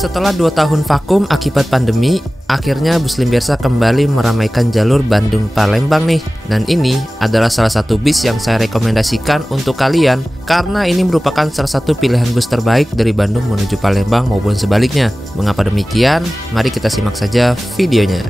Setelah 2 tahun vakum akibat pandemi, akhirnya bus Limbersa kembali meramaikan jalur Bandung-Palembang nih. Dan ini adalah salah satu bis yang saya rekomendasikan untuk kalian karena ini merupakan salah satu pilihan bus terbaik dari Bandung menuju Palembang maupun sebaliknya. Mengapa demikian? Mari kita simak saja videonya.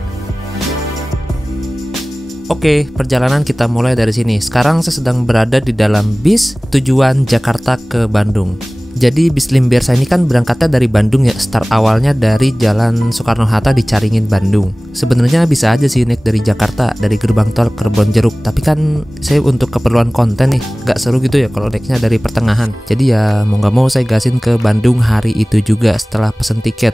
Oke, perjalanan kita mulai dari sini. Sekarang saya sedang berada di dalam bis tujuan Jakarta ke Bandung. Jadi bis Limbersa ini kan berangkatnya dari Bandung ya. Start awalnya dari Jalan Soekarno-Hatta di Caringin, Bandung. Sebenarnya bisa aja sih naik dari Jakarta, dari gerbang tol Kebonjeruk. Tapi kan saya untuk keperluan konten nih, gak seru gitu ya kalau naiknya dari pertengahan. Jadi ya mau gak mau saya gasin ke Bandung hari itu juga setelah pesen tiket.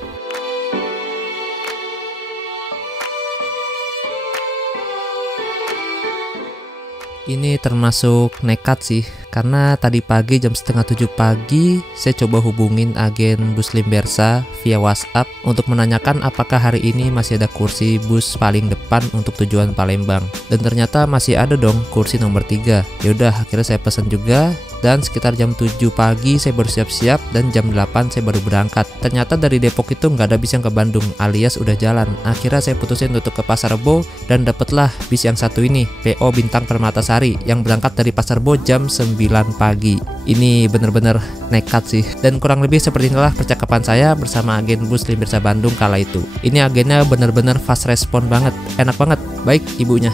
Ini termasuk nekat sih, karena tadi pagi jam setengah 7 pagi saya coba hubungin agen bus Limbersa via WhatsApp untuk menanyakan apakah hari ini masih ada kursi bus paling depan untuk tujuan Palembang. Dan ternyata masih ada dong kursi nomor 3. Yaudah, akhirnya saya pesan juga. Dan sekitar jam 7 pagi saya baru siap-siap dan jam 8 saya baru berangkat. Ternyata dari Depok itu nggak ada bis yang ke Bandung alias udah jalan. Akhirnya saya putusin untuk ke Pasar Rebo dan dapatlah bis yang satu ini, PO Bintang Permatasari yang berangkat dari Pasar Rebo jam 9 pagi. Ini bener-bener nekat sih. Dan kurang lebih seperti inilah percakapan saya bersama agen bus Limbersa Bandung kala itu. Ini agennya bener-bener fast respon banget, enak banget, baik ibunya.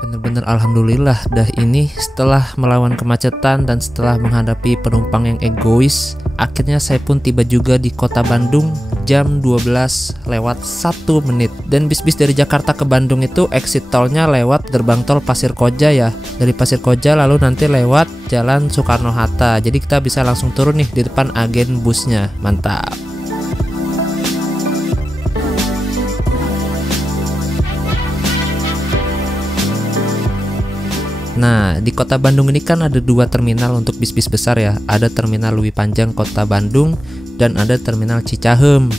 Bener-bener alhamdulillah dah ini setelah melawan kemacetan dan setelah menghadapi penumpang yang egois, akhirnya saya pun tiba juga di kota Bandung jam 12:01. Dan bis-bis dari Jakarta ke Bandung itu exit tolnya lewat gerbang tol Pasir Koja ya. Dari Pasir Koja lalu nanti lewat Jalan Soekarno-Hatta. Jadi kita bisa langsung turun nih di depan agen busnya. Mantap. Nah, di kota Bandung ini kan ada 2 terminal untuk bis-bis besar ya. Ada terminal Lewi Panjang Kota Bandung dan ada terminal Cicahem.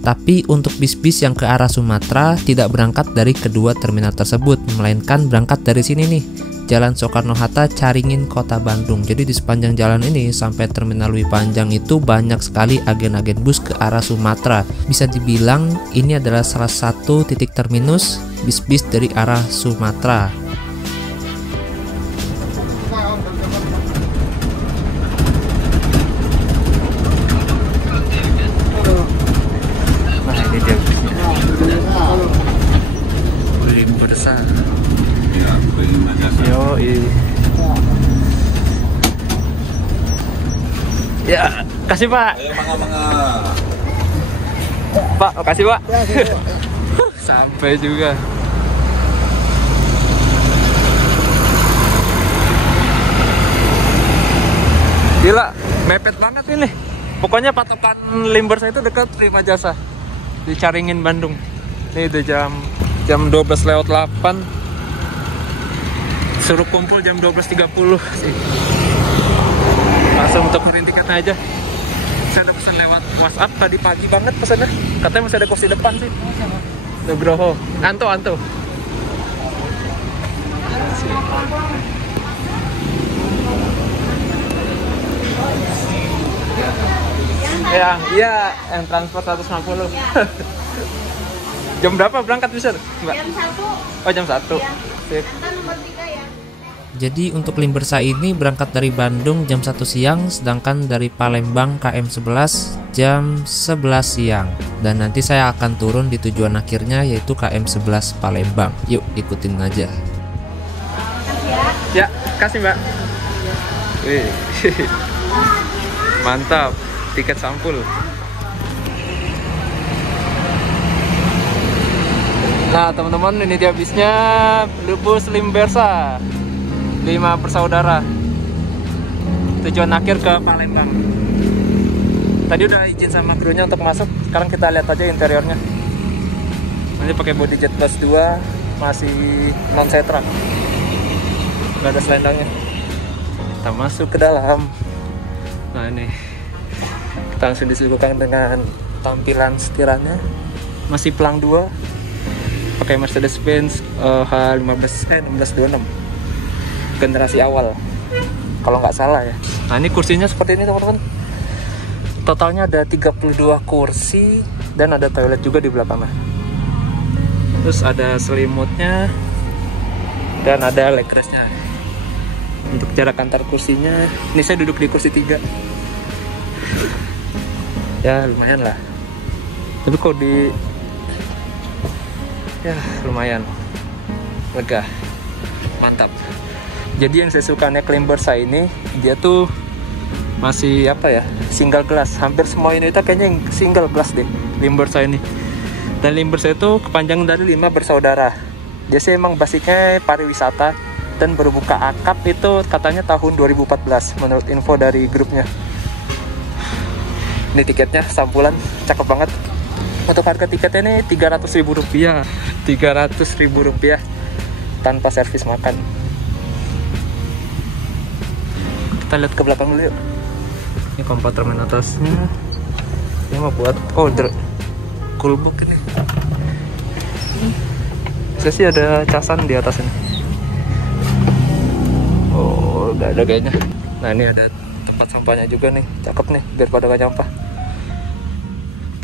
Tapi untuk bis-bis yang ke arah Sumatera tidak berangkat dari kedua terminal tersebut, melainkan berangkat dari sini nih, Jalan Soekarno-Hatta Caringin Kota Bandung. Jadi di sepanjang jalan ini sampai terminal Lewi Panjang itu banyak sekali agen-agen bus ke arah Sumatera. Bisa dibilang ini adalah salah satu titik terminus bis-bis dari arah Sumatera. Ya, kasih Pak. Pak, kasih Pak. Sampai juga. Gila, mepet banget ini. Pokoknya patokan Limbersa itu dekat Prima Jasa di Caringin, Bandung. Ini udah jam 12:08. Suruh kumpul jam 12:30 sih. Langsung untuk ngerin tiketnya aja. Saya udah pesan lewat WhatsApp tadi pagi banget pesannya. Katanya masih ada kursi depan sih. Nugroho. Anto. Ya, iya, yang transport 150. Jam berapa berangkat bisa, Mbak? Jam 1. Oh, jam 1. Ya. Sip. Nomor 3 ya. Jadi untuk Limbersa ini berangkat dari Bandung jam 1 siang, sedangkan dari Palembang KM 11 jam 11 siang. Dan nanti saya akan turun di tujuan akhirnya yaitu KM 11 Palembang. Yuk ikutin aja. Ya, kasih Mbak. Wih. Mantap, tiket sampul. Nah teman-teman, ini dia bisnya, bus Limbersa 5 bersaudara. Tujuan akhir ke Palembang. Tadi udah izin sama krunya untuk masuk. Sekarang kita lihat aja interiornya. Ini pakai body jet plus 2, masih non setra, nggak ada selendangnya. Kita masuk ke dalam. Nah ini kita langsung disuguhkan dengan tampilan setirannya. Masih pelang 2, pakai Mercedes-Benz H1626 generasi awal kalau nggak salah ya. Nah ini kursinya seperti ini teman-teman. Totalnya ada 32 kursi dan ada toilet juga di belakangnya. Terus ada selimutnya dan ada leg restnya. Untuk jarak antar kursinya, ini saya duduk di kursi 3. Ya lumayan lah. Tapi kok ya lumayan lega, mantap. Jadi yang saya suka naik Limbersa ini, dia tuh masih apa ya, single glass. Hampir semua ini kayaknya yang single glass deh Limbersa ini. Dan Limbersa itu kepanjangan dari 5 bersaudara. Dia sih emang basicnya pariwisata dan baru buka akap itu katanya tahun 2014 menurut info dari grupnya. Ini tiketnya sampulan, cakep banget. Untuk harga tiketnya ini Rp300.000. Rp300.000 tanpa servis makan. Kita lihat ke belakang dulu yuk. Ini kompartemen atasnya. Ini mau buat cool book ini. Saya sih ada casan di atas ini. Oh, udah ada kayaknya. Nah ini ada tempat sampahnya juga nih, cakep nih, biar pada gak nyampah.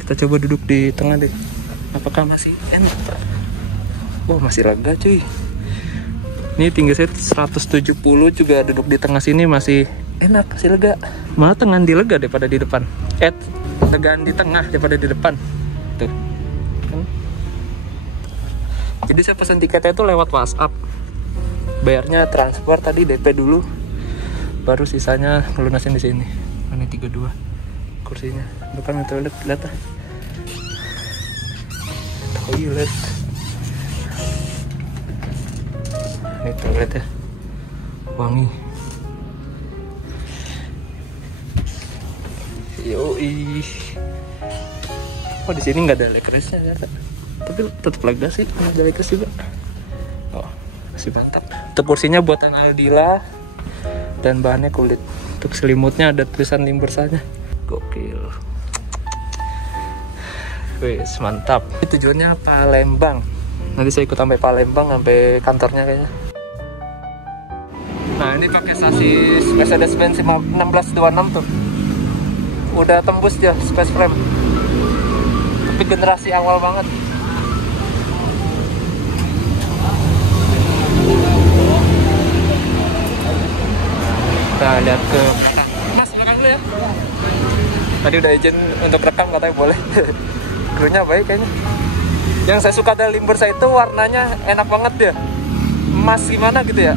Kita coba duduk di tengah deh. Apakah masih enak? Oh masih lega cuy. Ini tinggi saya 170, juga duduk di tengah sini masih enak, masih lega. Malah tengan di lega daripada di depan. Legaan di tengah daripada di depan. Tuh. Jadi saya pesan tiketnya itu lewat WhatsApp. Bayarnya transfer tadi, DP dulu, baru sisanya ngelunasin di sini. Ini 32 kursinya. Bukan toilet, lihat ah. Toilet. Ini toilet ya, wangi. Yoi. Oh di sini nggak ada leg restnya ya, tapi tetap lega sih, ada leg rest juga. Oh masih mantap. Untuk kursinya buatan Aldila dan bahannya kulit. Untuk selimutnya ada tulisan Limbersanya. Gokil. Wes mantap. Ini tujuannya Palembang. Nanti saya ikut sampai Palembang, sampai kantornya kayaknya. Nah ini pakai sasis Mercedes-Benz 1626 tuh. Udah tembus dia space frame. Tapi generasi awal banget. Kita lihat ke belakang. Mas, belakang dulu ya. Tadi udah izin untuk rekam, katanya boleh. Krunya baik kayaknya. Yang saya suka dari Limbersa itu warnanya enak banget dia. Emas gimana gitu ya.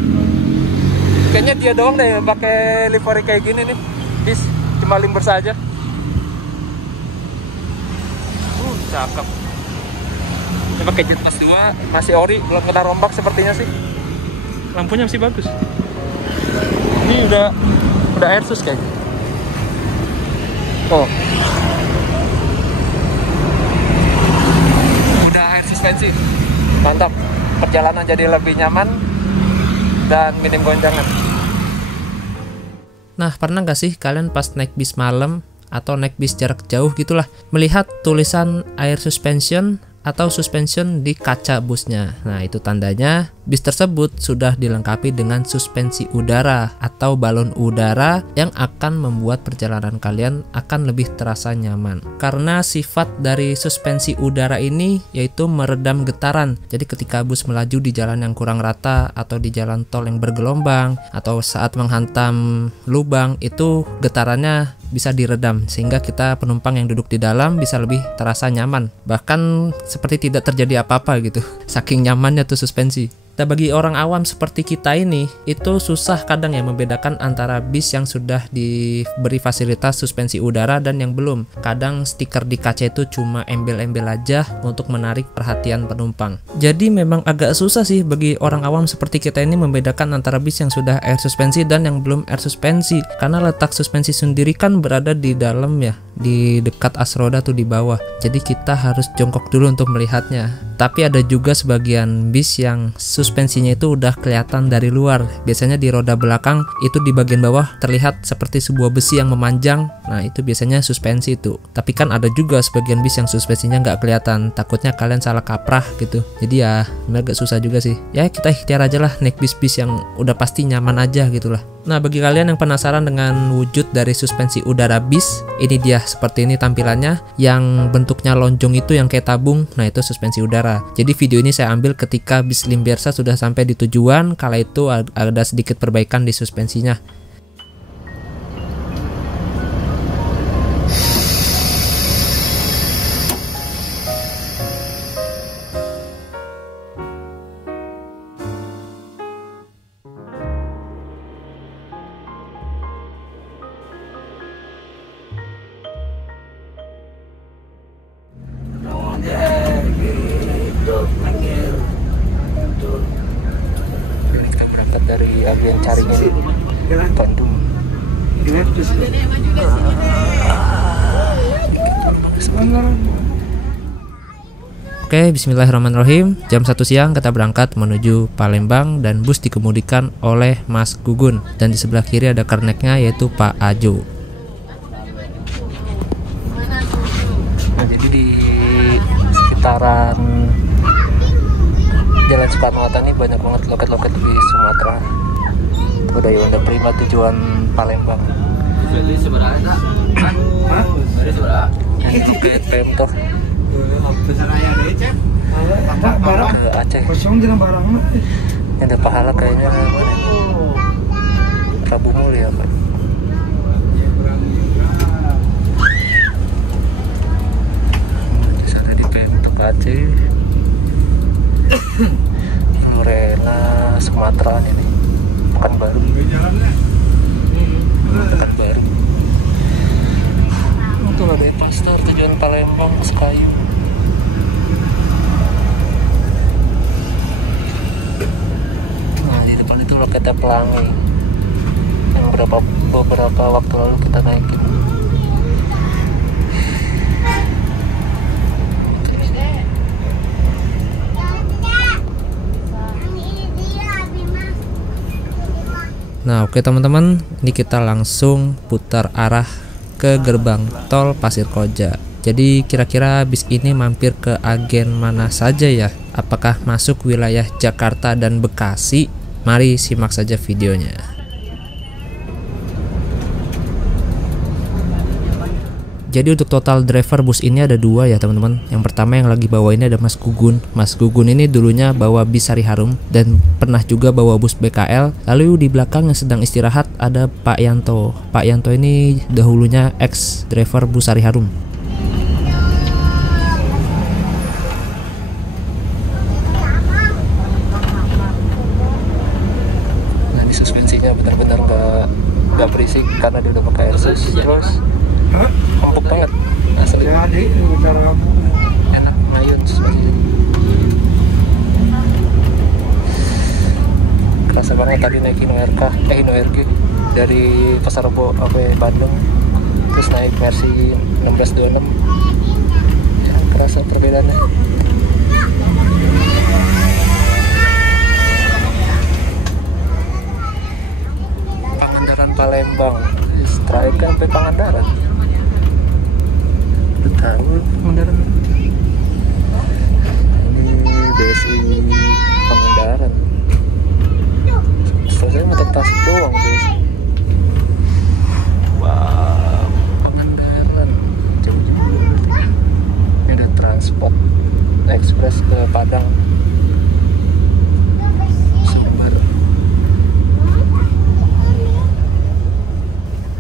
Kayaknya dia doang deh pakai livery kayak gini nih. Bis cuma Limbersa aja. Cakep. Ini pakai Jet Plus 2, masih ori, belum kena rombak sepertinya sih. Lampunya masih bagus. Ini udah airsus kayaknya. Oh. Udah air suspensi. Mantap. Perjalanan jadi lebih nyaman dan minim goncangan. Nah, pernah gak sih kalian pas naik bis malam atau naik bis jarak jauh gitulah, melihat tulisan air suspension atau suspension di kaca busnya? Nah, itu tandanya bis tersebut sudah dilengkapi dengan suspensi udara atau balon udara yang akan membuat perjalanan kalian akan lebih terasa nyaman. Karena sifat dari suspensi udara ini yaitu meredam getaran. Jadi ketika bus melaju di jalan yang kurang rata atau di jalan tol yang bergelombang atau saat menghantam lubang, itu getarannya bisa diredam sehingga kita penumpang yang duduk di dalam bisa lebih terasa nyaman, bahkan seperti tidak terjadi apa-apa gitu, saking nyamannya tuh suspensi. Nah, bagi orang awam seperti kita ini, itu susah kadang ya membedakan antara bis yang sudah diberi fasilitas suspensi udara dan yang belum. Kadang stiker di kaca itu cuma embel-embel aja untuk menarik perhatian penumpang. Jadi memang agak susah sih bagi orang awam seperti kita ini membedakan antara bis yang sudah air suspensi dan yang belum air suspensi, karena letak suspensi sendiri kan berada di dalam ya, di dekat Asroda tuh di bawah. Jadi kita harus jongkok dulu untuk melihatnya. Tapi ada juga sebagian bis yang suspensinya itu udah kelihatan dari luar. Biasanya di roda belakang itu di bagian bawah terlihat seperti sebuah besi yang memanjang. Nah itu biasanya suspensi itu. Tapi kan ada juga sebagian bis yang suspensinya nggak kelihatan. Takutnya kalian salah kaprah gitu. Jadi ya agak susah juga sih. Ya kita ikhtiar aja lah naik bis-bis yang udah pasti nyaman aja gitulah. Nah bagi kalian yang penasaran dengan wujud dari suspensi udara bis, ini dia seperti ini tampilannya. Yang bentuknya lonjong itu yang kayak tabung, nah itu suspensi udara. Jadi video ini saya ambil ketika bis Limbersa sudah sampai di tujuan. Kala itu ada sedikit perbaikan di suspensinya. Kita berangkat dari agen Caringin, Bandung. Oke, bismillahirrahmanirrahim. Jam 1 siang kita berangkat menuju Palembang dan bus dikemudikan oleh Mas Gugun. Dan di sebelah kiri ada kerneknya yaitu Pak Ajo. Nah, jadi di sekitaran Jalan Soekarno-Hatta ini banyak banget loket-loket di Sumatera. Itu ada Yonda Prima tujuan Palembang. Ini loket Pemtor ke Aceh. Ini ada pahala kayaknya mana? Rabu Mulia kan? Ada di Pemtor ke Aceh. Lorena Sumatera ini Pekanbaru. Pekanbaru. Itu ada Pastor tujuan Palembang Sekayu. Nah di depan itu loketnya Pelangi yang beberapa waktu lalu kita naikin. Nah oke teman-teman, ini kita langsung putar arah ke gerbang tol Pasir Koja. Jadi kira-kira bis ini mampir ke agen mana saja ya? Apakah masuk wilayah Jakarta dan Bekasi? Mari simak saja videonya. Jadi untuk total driver bus ini ada 2 ya teman-teman. Yang pertama yang lagi bawa ini ada Mas Gugun. Mas Gugun ini dulunya bawa bis Sari Harum dan pernah juga bawa bus BKL. Lalu di belakang yang sedang istirahat ada Pak Yanto. Pak Yanto ini dahulunya ex driver bus Sari Harum. Nah ini suspensinya benar-benar nggak berisik karena dia udah pakai airsus. Terus empuk banget asli. Enak ngayun suspensinya. Kerasa banget tadi naik Hino RG dari Pasar Rebo sampai Bandung, terus naik versi 1626 ya, kerasa perbedaannya. Pangandaran Palembang, strike sampai Pangandaran. Tahu Pangandaran ini BSI Pangandaran. Saya mau Tasik doang guys. Wow, Pangandaran jauh juga. Ini ada transport ekspres ke Padang.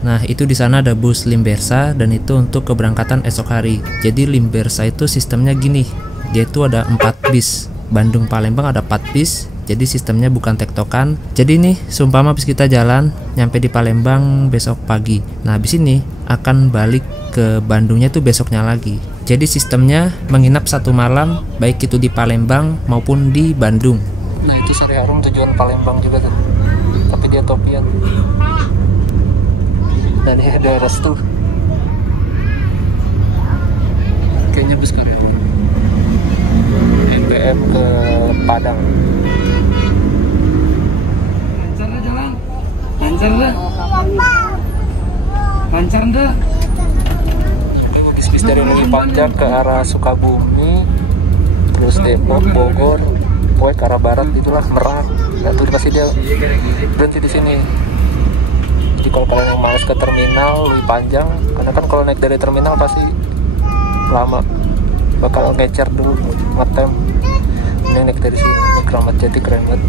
Nah itu di sana ada bus Limbersa dan itu untuk keberangkatan esok hari. Jadi Limbersa itu sistemnya gini, dia itu ada 4 bis. Bandung Palembang ada 4 bis. Jadi sistemnya bukan tektokan. Jadi nih seumpama bis kita jalan nyampe di Palembang besok pagi. Nah habis ini akan balik ke Bandungnya itu besoknya lagi. Jadi sistemnya menginap 1 malam baik itu di Palembang maupun di Bandung. Nah itu Sari Harum tujuan Palembang juga tuh, tapi dia topian. Dan ini ada Restu. Bis-bis dari Lewi Panjang ke arah Sukabumi, terus Depok, Bogor, pokoknya ke arah barat itulah, Merak. Nah tuh pasti dia berhenti di sini. Jadi kalau kalian yang males ke terminal Lewi Panjang, karena kan kalau naik dari terminal pasti lama, bakal ngecer dulu, ngetem. Ini naik dari sini, naik Kramat Jati, keren banget.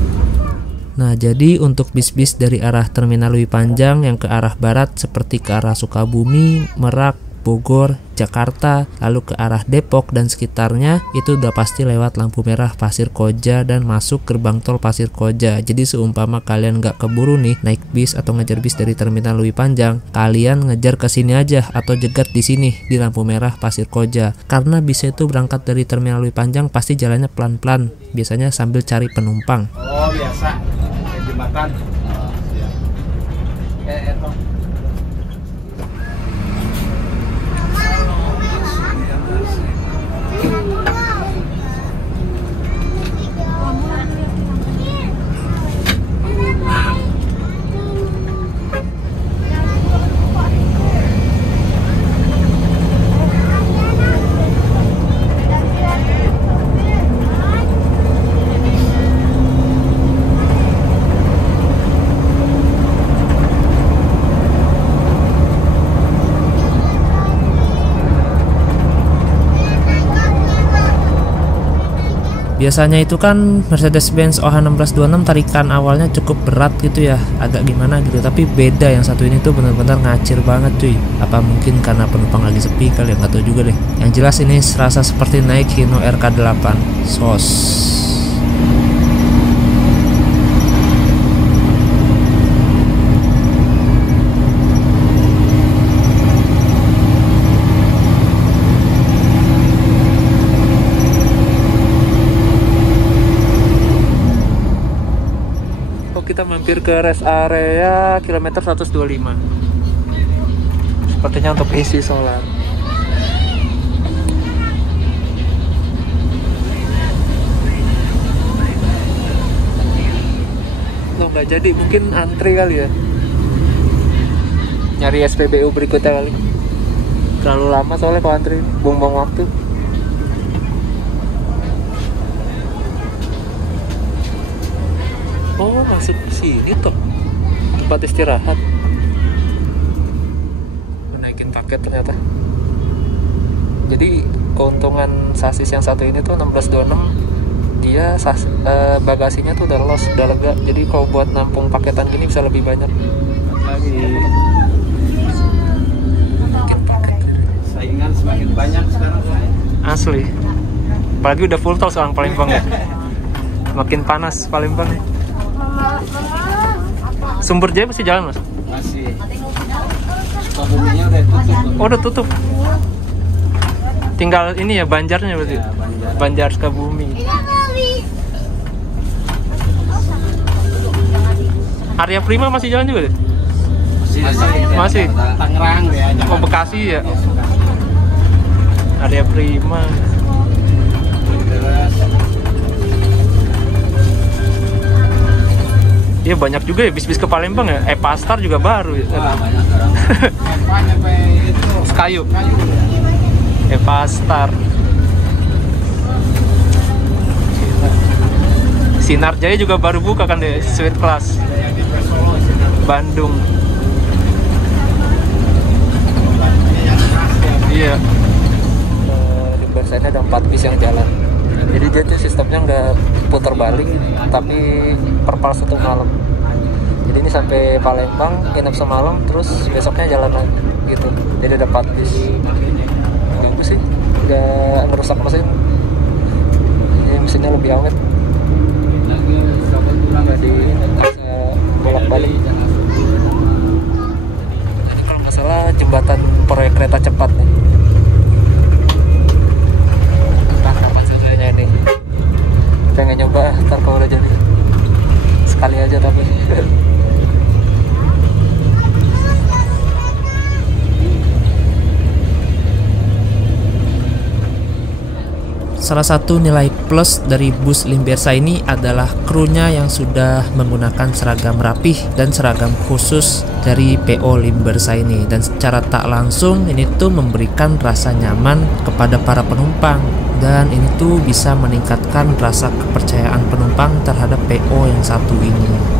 Nah, jadi untuk bis-bis dari arah Terminal Lewi Panjang yang ke arah barat seperti ke arah Sukabumi, Merak, Bogor, Jakarta, lalu ke arah Depok dan sekitarnya, itu udah pasti lewat lampu merah Pasir Koja dan masuk gerbang tol Pasir Koja. Jadi seumpama kalian nggak keburu nih naik bis atau ngejar bis dari Terminal Lewi Panjang, kalian ngejar ke sini aja atau jegat di sini di lampu merah Pasir Koja. Karena bisnya itu berangkat dari Terminal Lewi Panjang pasti jalannya pelan-pelan, biasanya sambil cari penumpang. Oh biasa, jembatan. Biasanya itu kan Mercedes-Benz OH1626 tarikan awalnya cukup berat gitu ya, agak gimana gitu. Tapi beda yang satu ini tuh benar-benar ngacir banget cuy. Apa mungkin karena penumpang lagi sepi kali ya, nggak tahu juga deh. Yang jelas ini serasa seperti naik Hino RK8 SOS. Kita mampir ke rest area kilometer 125. Sepertinya untuk isi solar. Loh nggak jadi, mungkin antri kali ya. Nyari SPBU berikutnya kali. Terlalu lama soalnya kalau antri, buang-buang waktu. Oh, masuk ke sini tuh tempat istirahat. Naikin paket ternyata. Jadi keuntungan sasis yang satu ini tuh 1626, dia bagasinya tuh udah los, udah lega. Jadi kalau buat nampung paketan gini bisa lebih banyak. Lagi saingan semakin banyak sekarang. Asli. Apalagi udah full tol sekarang Palembang ya. Makin panas Palembang ya. Sumber Jaya masih jalan mas? Masih. Sukabuminya udah tutup. Oh udah tutup. Tinggal ini ya Banjarnya berarti. Ya, Banjar Sukabumi. Area Prima masih jalan juga deh? Masih. Tangerang ya. Oh Bekasi ya. Area Prima. Iya banyak juga ya bis-bis ke Palembang ya. Epastar juga baru ya. Wah, banyak orang. Sekayu. Epastar. Sinar Jaya juga baru buka kan deh, Sweet Class. Bandung. Iya. Di Bersani ada 4 bis yang jalan. Jadi dia tuh sistemnya nggak putar balik, tapi per pas 1 malam. Jadi ini sampai Palembang, nginep semalam, terus besoknya jalan lagi gitu. Jadi ada 4 bis. Bagus sih, nggak ngerusak mesin. Ini mesinnya lebih awet. Nggak bisa bolak-balik. Ini kalau nggak salah jembatan proyek kereta cepat nih. Ini pengen nyoba ntar kalau udah jadi sekali aja tapi Salah satu nilai plus dari bus Limbersa ini adalah krunya yang sudah menggunakan seragam rapih dan seragam khusus dari PO Limbersa ini. Dan secara tak langsung ini tuh memberikan rasa nyaman kepada para penumpang, dan ini tuh bisa meningkatkan rasa kepercayaan penumpang terhadap PO yang satu ini.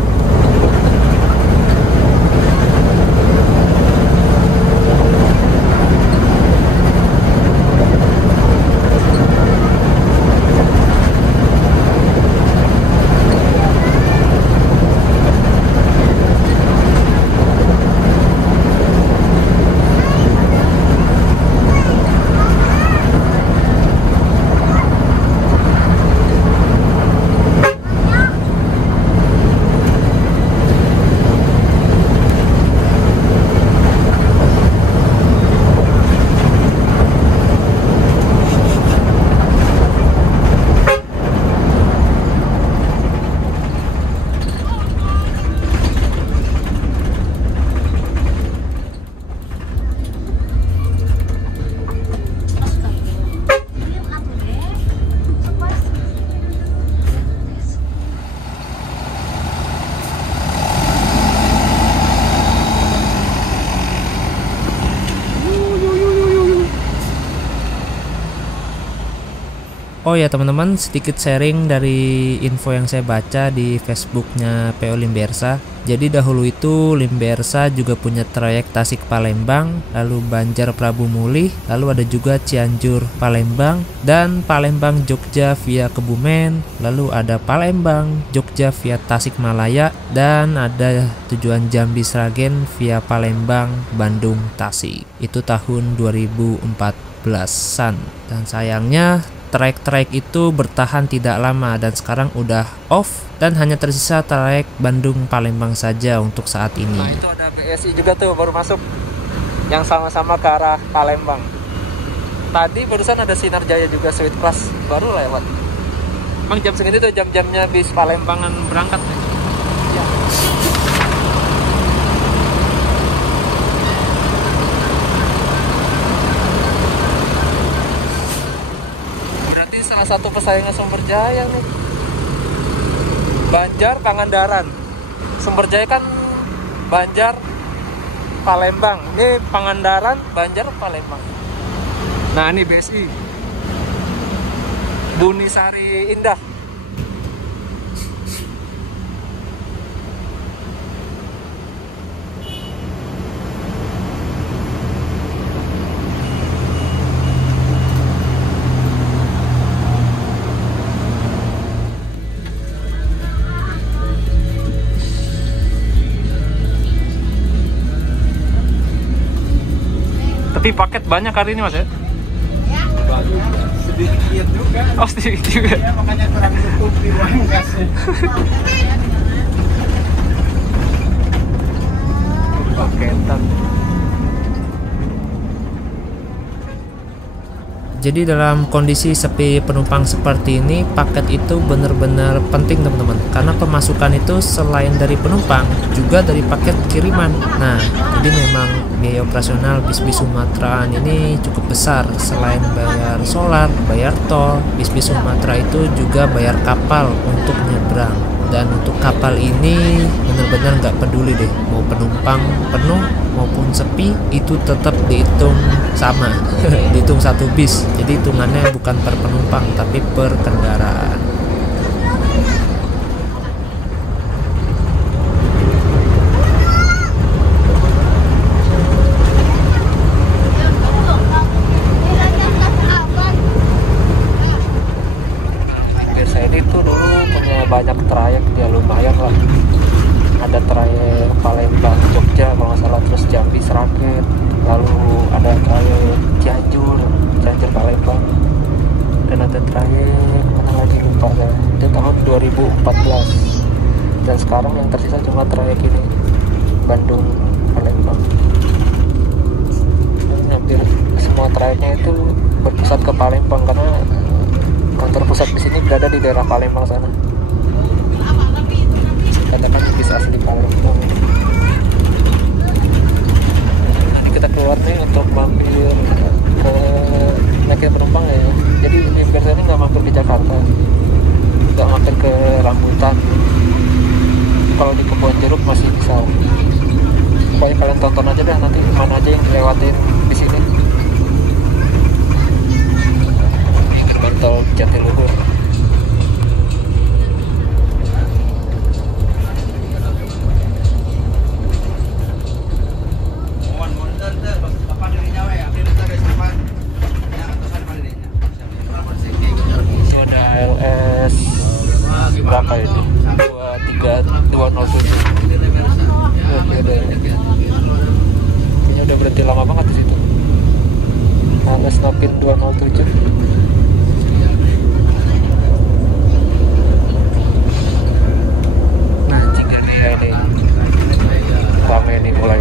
Oh ya teman-teman, sedikit sharing dari info yang saya baca di Facebooknya PO Limbersa. Jadi dahulu itu Limbersa juga punya trayek Tasik Palembang, lalu Banjar Prabu Mulih, lalu ada juga Cianjur Palembang, dan Palembang Jogja via Kebumen, lalu ada Palembang Jogja via Tasikmalaya, dan ada tujuan Jambi Sragen via Palembang Bandung Tasik. Itu tahun 2014-an. Dan sayangnya trayek-trayek itu bertahan tidak lama dan sekarang udah off, dan hanya tersisa trayek Bandung Palembang saja untuk saat ini. Nah itu ada BSI juga tuh baru masuk, yang sama-sama ke arah Palembang. Tadi barusan ada Sinar Jaya juga Sweet Class baru lewat. Emang jam segini tuh jam-jamnya bis Palembangan berangkat nih. Ya. Salah satu pesaingnya Sumber Jaya nih, Banjar Pangandaran. Sumber Jaya kan Banjar Palembang, ini Pangandaran Banjar Palembang. Nah ini BSI Bunisari Indah. Tapi paket banyak hari ini mas ya? Sedikit juga. Oh sedikit juga. Ya, makanya kurang cukup di ruang gasnya. Paketan. Jadi dalam kondisi sepi penumpang seperti ini, paket itu benar-benar penting teman-teman, karena pemasukan itu selain dari penumpang juga dari paket kiriman. Nah, jadi memang biaya operasional bis-bis Sumateraan ini cukup besar. Selain bayar solar, bayar tol, bis-bis Sumatera itu juga bayar kapal untuk nyebrang. Dan untuk kapal ini benar-benar nggak peduli deh, mau penumpang penuh maupun sepi itu tetap dihitung sama, dihitung satu bis. Jadi hitungannya bukan per penumpang tapi per kendaraan. Biasanya itu dulu punya banyak trayek, ya lumayan lah. Ada trayek Palembang Jogja kalau nggak salah, terus Jambi Sragen, lalu ada trayek Cianjur Palembang, dan ada trayek mana lagi lupa ya, itu tahun 2014. Dan sekarang yang tersisa cuma trayek ini Bandung Palembang. Dan hampir semua trayeknya itu berpusat ke Palembang karena kantor pusat bis ini berada di daerah Palembang sana. Katakan bis asli Palembang. Nanti kita keluar nih untuk mampir ke naikin penumpang ya. Jadi Limbersa ini nggak mampir ke Jakarta, nggak mampir ke Rambutan. Kalau di Kebon Jeruk masih bisa. pokoknya kalian tonton aja deh nanti mana aja yang dilewatin di sini. Gerbang tol Jatiluhur. Itu ada LS berapa ini? 23207. Kayaknya udah berhenti lama banget di situ. LS Nopin 207. Nah, jika dia ini rame nih mulai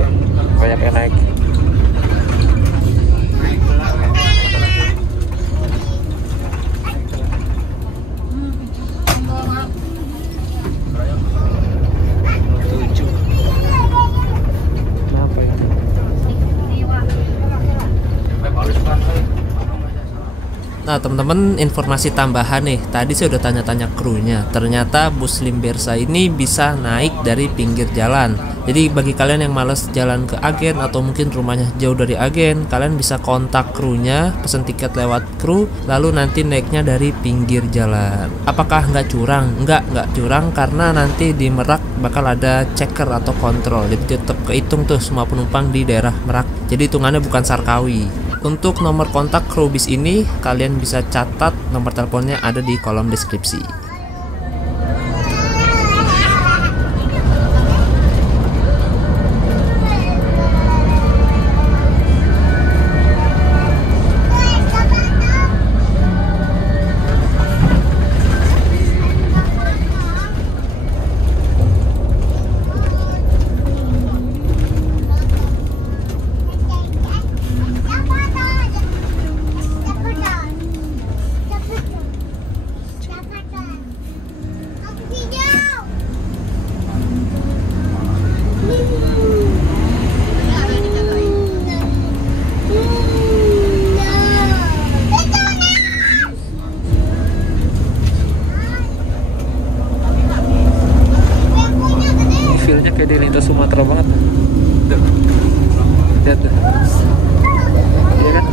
banyak yang naik. Nah teman-teman, informasi tambahan nih, tadi saya udah tanya-tanya krunya. Ternyata bus Limbersa ini bisa naik dari pinggir jalan. Jadi bagi kalian yang males jalan ke agen atau mungkin rumahnya jauh dari agen, kalian bisa kontak krunya, pesen tiket lewat kru, lalu nanti naiknya dari pinggir jalan. Apakah nggak curang? Nggak curang, karena nanti di Merak bakal ada checker atau kontrol. Jadi tetap kehitung tuh semua penumpang di daerah Merak. Jadi hitungannya bukan Sarkawi. Untuk nomor kontak kru bis ini, kalian bisa catat nomor teleponnya ada di kolom deskripsi. Kayak di lintas Sumatera banget. Lihat tuh. Iya kan?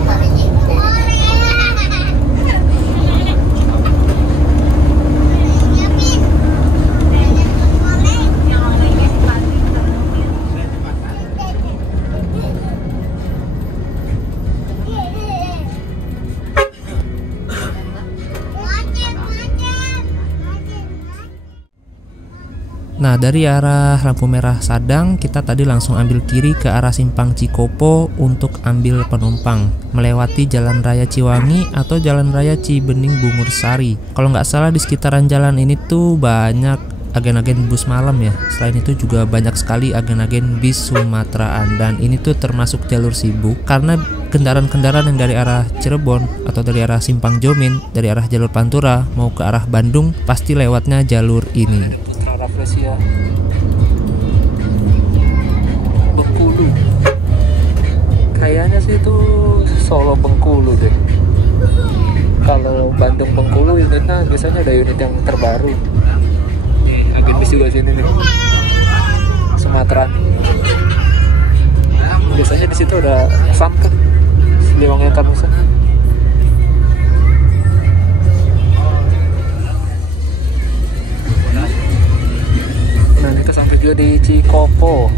Nah dari arah lampu merah Sadang, kita tadi langsung ambil kiri ke arah Simpang Cikopo untuk ambil penumpang, melewati Jalan Raya Ciwangi atau Jalan Raya Cibening Bungur Sari. Kalau nggak salah di sekitaran jalan ini tuh banyak agen-agen bus malam ya. Selain itu juga banyak sekali agen-agen bis Sumateraan, dan ini tuh termasuk jalur sibuk karena kendaraan-kendaraan yang dari arah Cirebon atau dari arah Simpang Jomin, dari arah jalur Pantura mau ke arah Bandung pasti lewatnya jalur ini. Rafflesia Bengkulu, kayaknya sih itu Solo Bengkulu deh. Kalau Bandung Bengkulu unitnya biasanya ada unit yang terbaru. Nih agen bis juga sini nih, Sumatera. Biasanya di situ ada Samke Siliwangi Tanusa. Nah itu sampai juga di Cikopo.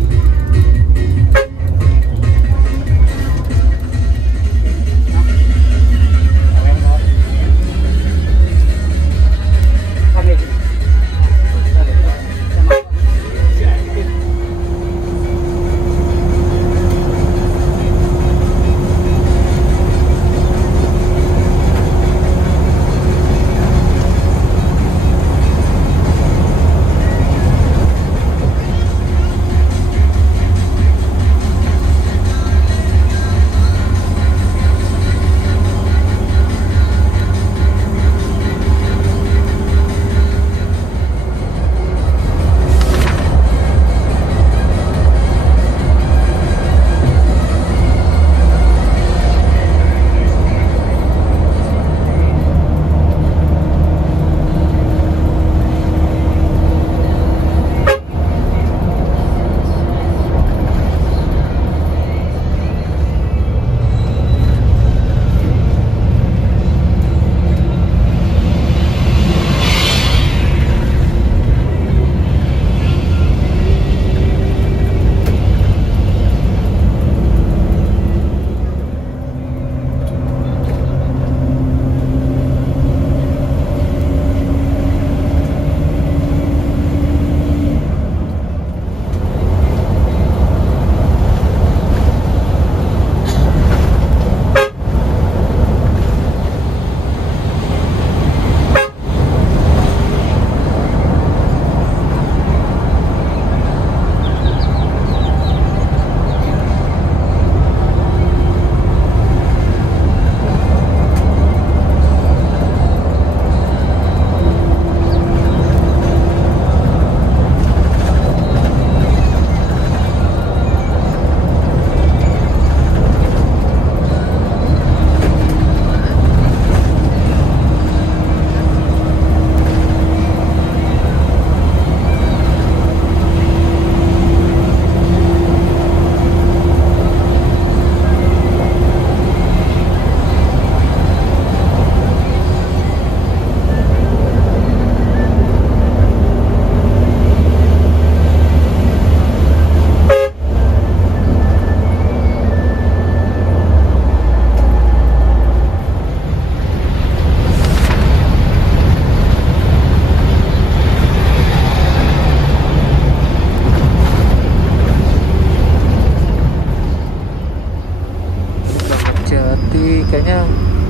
tapi kayaknya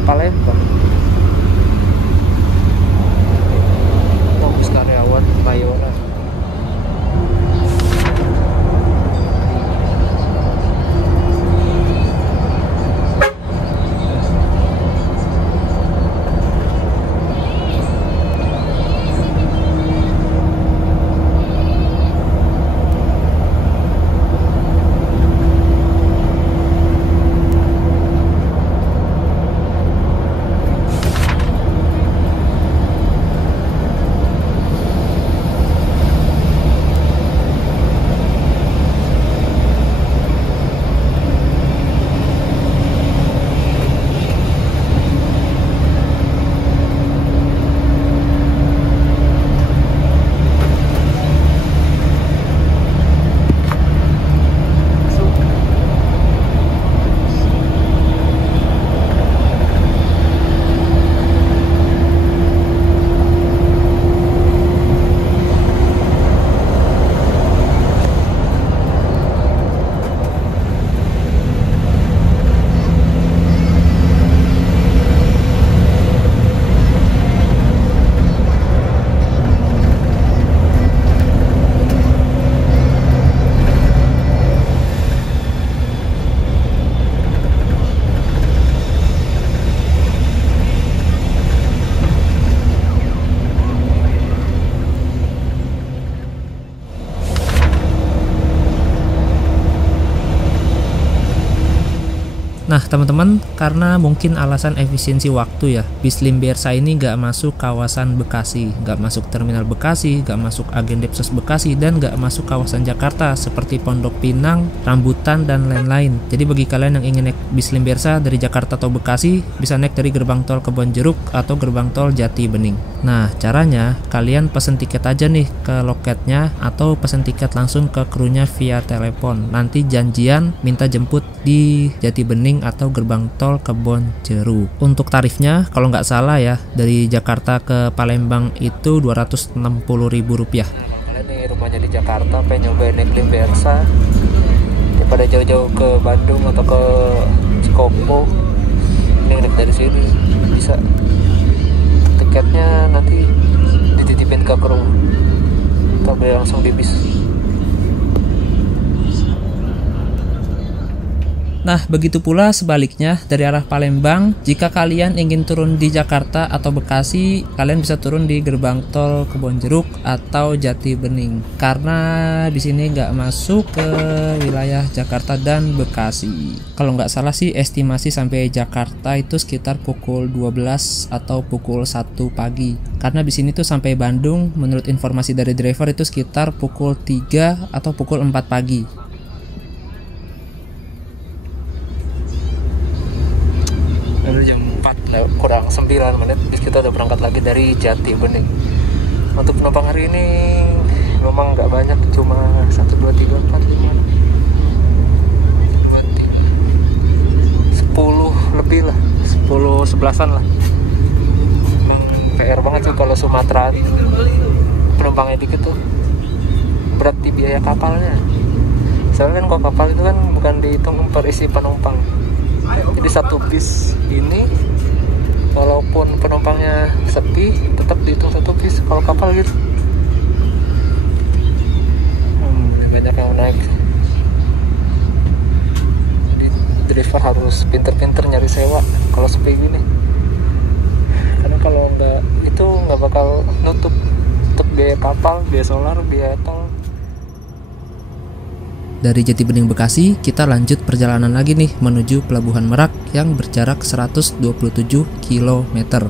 Palembang. Office karyawan Mayoran. Nah teman-teman, karena mungkin alasan efisiensi waktu ya, bis Limbersa ini nggak masuk kawasan Bekasi, nggak masuk terminal Bekasi, nggak masuk agen Depsos Bekasi, dan nggak masuk kawasan Jakarta seperti Pondok Pinang, Rambutan, dan lain-lain. Jadi bagi kalian yang ingin naik bis Limbersa dari Jakarta atau Bekasi, bisa naik dari gerbang tol Kebonjeruk atau gerbang tol Jati Bening. Nah caranya, kalian pesen tiket aja nih ke loketnya atau pesen tiket langsung ke krunya via telepon. Nanti janjian minta jemput di Jati Bening atau gerbang tol Kebonjeruk. Untuk tarifnya kalau nggak salah ya, dari Jakarta ke Palembang itu Rp260.000. Kalian nih rumahnya di Jakarta, pengen nyobain naik Limbersa, daripada jauh-jauh ke Bandung atau ke Cikopo, ini naik dari sini bisa. Tiketnya nanti dititipin ke kru atau beli langsung di bis. Nah, begitu pula sebaliknya dari arah Palembang, jika kalian ingin turun di Jakarta atau Bekasi, kalian bisa turun di gerbang tol Kebonjeruk atau Jati Bening. Karena di sini nggak masuk ke wilayah Jakarta dan Bekasi. Kalau nggak salah sih, estimasi sampai Jakarta itu sekitar pukul 12 atau pukul 1 pagi. Karena di sini tuh sampai Bandung, menurut informasi dari driver itu sekitar pukul 3 atau pukul 4 pagi. Jam 4 kurang 9 menit bis kita udah berangkat lagi dari Jati Bening. Untuk penumpang hari ini memang nggak banyak, cuma 1, 2, 3, 4, 5, 10 lebih lah, 10-11an lah. PR banget sih kalau Sumatera penumpangnya dikit tuh, berat di biaya kapalnya. Soalnya kan kalau kapal itu kan bukan dihitung per isi penumpang. Jadi satu bis ini walaupun penumpangnya sepi tetap dihitung satu bis kalau kapal gitu. Banyak yang naik. Jadi driver harus pinter-pinter nyari sewa kalau sepi gini. Karena kalau nggak itu nggak bakal nutup untuk biaya kapal, biaya solar, biaya tol. Dari Jati Bening Bekasi, kita lanjut perjalanan lagi nih menuju Pelabuhan Merak yang berjarak 127 km.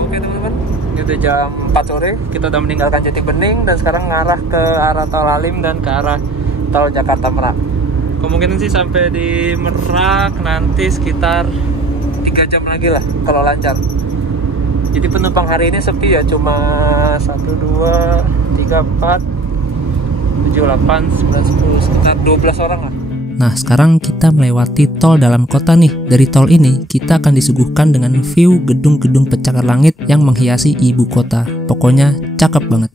Oke teman-teman, ini udah jam 4 sore, kita udah meninggalkan Jati Bening dan sekarang ngarah ke arah Tol Halim dan ke arah Tol Jakarta Merak. Kemungkinan sih sampai di Merak nanti sekitar 3 jam lagi lah kalau lancar. Jadi penumpang hari ini sepi ya, cuma 1, 2, 3, 4, 7, 8, 9, 10, sekitar 12 orang lah. Nah sekarang kita melewati tol dalam kota nih. Dari tol ini kita akan disuguhkan dengan view gedung-gedung pencakar langit yang menghiasi ibu kota. Pokoknya cakep banget.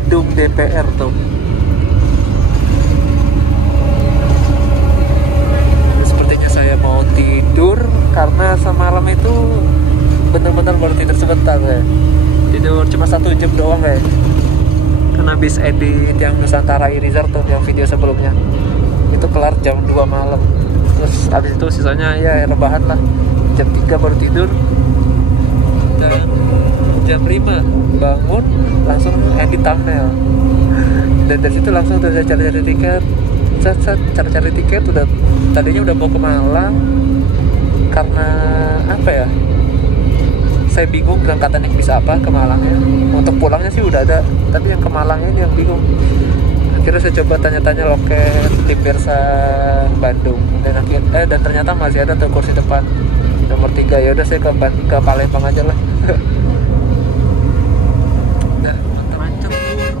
gedung DPR tuh. Sepertinya saya mau tidur karena semalam itu bener-bener baru tidur sebentar ya. Tidur cuma 1 jam doang ya. Karena habis edit yang Nusantara Irizar tuh, yang video sebelumnya itu kelar jam 2 malam. Terus habis itu sisanya ya rebahan lah. Jam 3 baru tidur. Dan jam 5 bangun langsung edit thumbnail. Dan dari situ langsung udah cari-cari tiket. Cari-cari tiket udah, tadinya udah mau ke Malang karena apa ya? Saya bingung berangkatannya bisa apa ke Malangnya. Untuk pulangnya sih udah ada, tapi yang ke Malangnya ini yang bingung. Akhirnya saya coba tanya-tanya loket Tim Bersa Bandung dan ternyata masih ada tuh kursi depan nomor 3. Ya udah saya ke Palembang aja lah. Udah terancam tuh.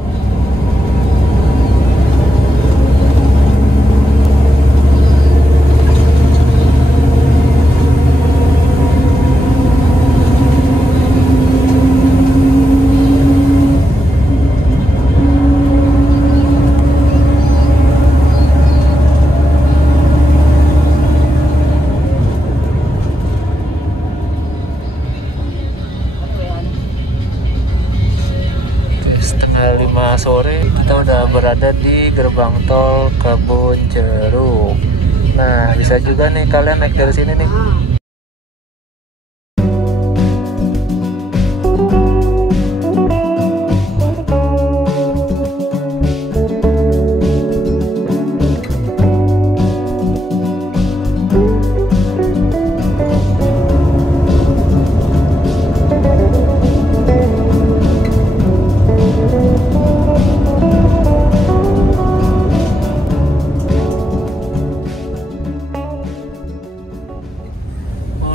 Setengah 5 sore kita udah berada di gerbang tol Kebonjeruk. Nah, bisa juga nih kalian naik dari sini nih.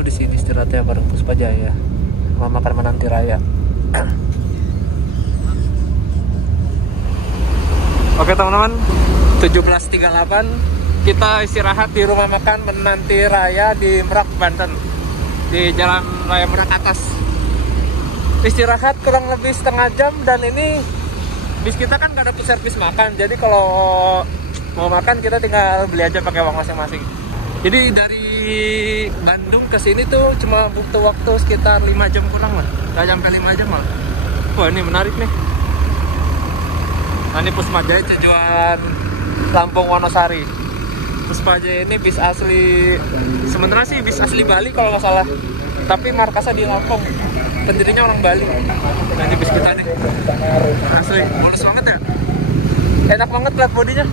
Di sini istirahatnya bareng Puspa Jaya sama makan menanti raya. Oke teman-teman, 17.38 kita istirahat di rumah makan menanti raya di Merak, Banten, di Jalan Raya Merak atas. Istirahat kurang lebih setengah jam, dan ini bis kita kan nggak dapet servis makan, jadi kalau mau makan kita tinggal beli aja pakai uang masing-masing. Jadi dari Bandung ke sini tuh cuma butuh waktu sekitar 5 jam kurang lah. Gak sampai 5 jam malah. Wah, ini menarik nih. Nah, ini Puspa Jaya tujuan Lampung Wonosari. Puspa Jaya ini bis asli, sebenarnya sih bis asli Bali kalau nggak salah. Tapi markasnya di Lampung. Pendirinya orang Bali. Nah, ini bis kita nih. Asli, mulus banget ya. Enak banget lihat bodinya.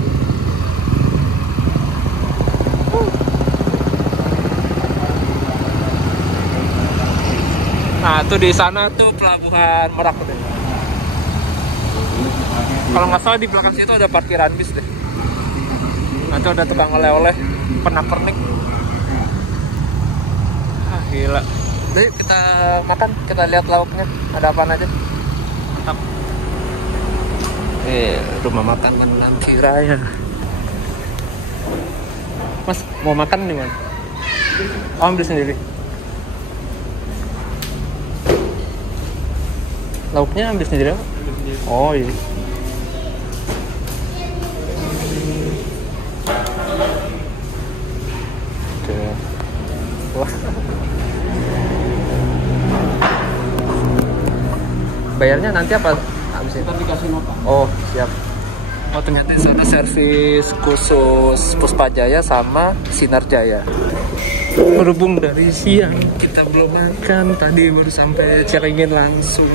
Nah, tuh di sana tuh pelabuhan Merak deh. Kalau nggak salah di belakang situ ada parkiran bis deh. Nah, tuh ada tukang oleh-oleh, pernak-pernik. Ah, gila. Jadi kita makan, kita lihat lauknya. Ada apaan aja. Mantap. Rumah makan menanti raya. Mas, mau makan di mana? Oh, ambil sendiri. Lauknya ambil sendiri apa? Oh iya. Oke. Wah. Bayarnya nanti apa? Habis itu dikasih nota. Oh, siap. Oh, ternyata di sana servis khusus Puspa Jaya sama Sinar Jaya. Berhubung dari siang kita belum makan, tadi baru sampai Ciringin langsung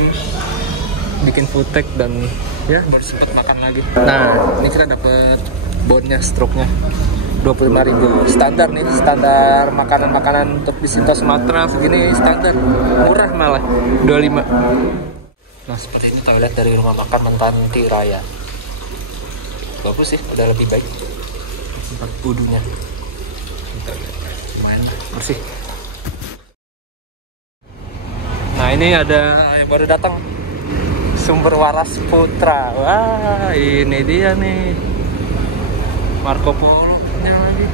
bikin foodtech dan ya baru sempet makan lagi. Nah, ini kita dapat bonnya, stroke-nya 25.000 standar nih, standar makanan-makanan untuk di Sinta Sumatera segini standar, murah malah 25. Nah, seperti ini toilet dari rumah makan menanti raya. Bagus sih, udah lebih baik tempat wudhunya. Lumayan bersih. Nah, ini ada yang baru datang, Sumber Waras Putra. Wah, ini dia nih Marco Polo-nya lagi.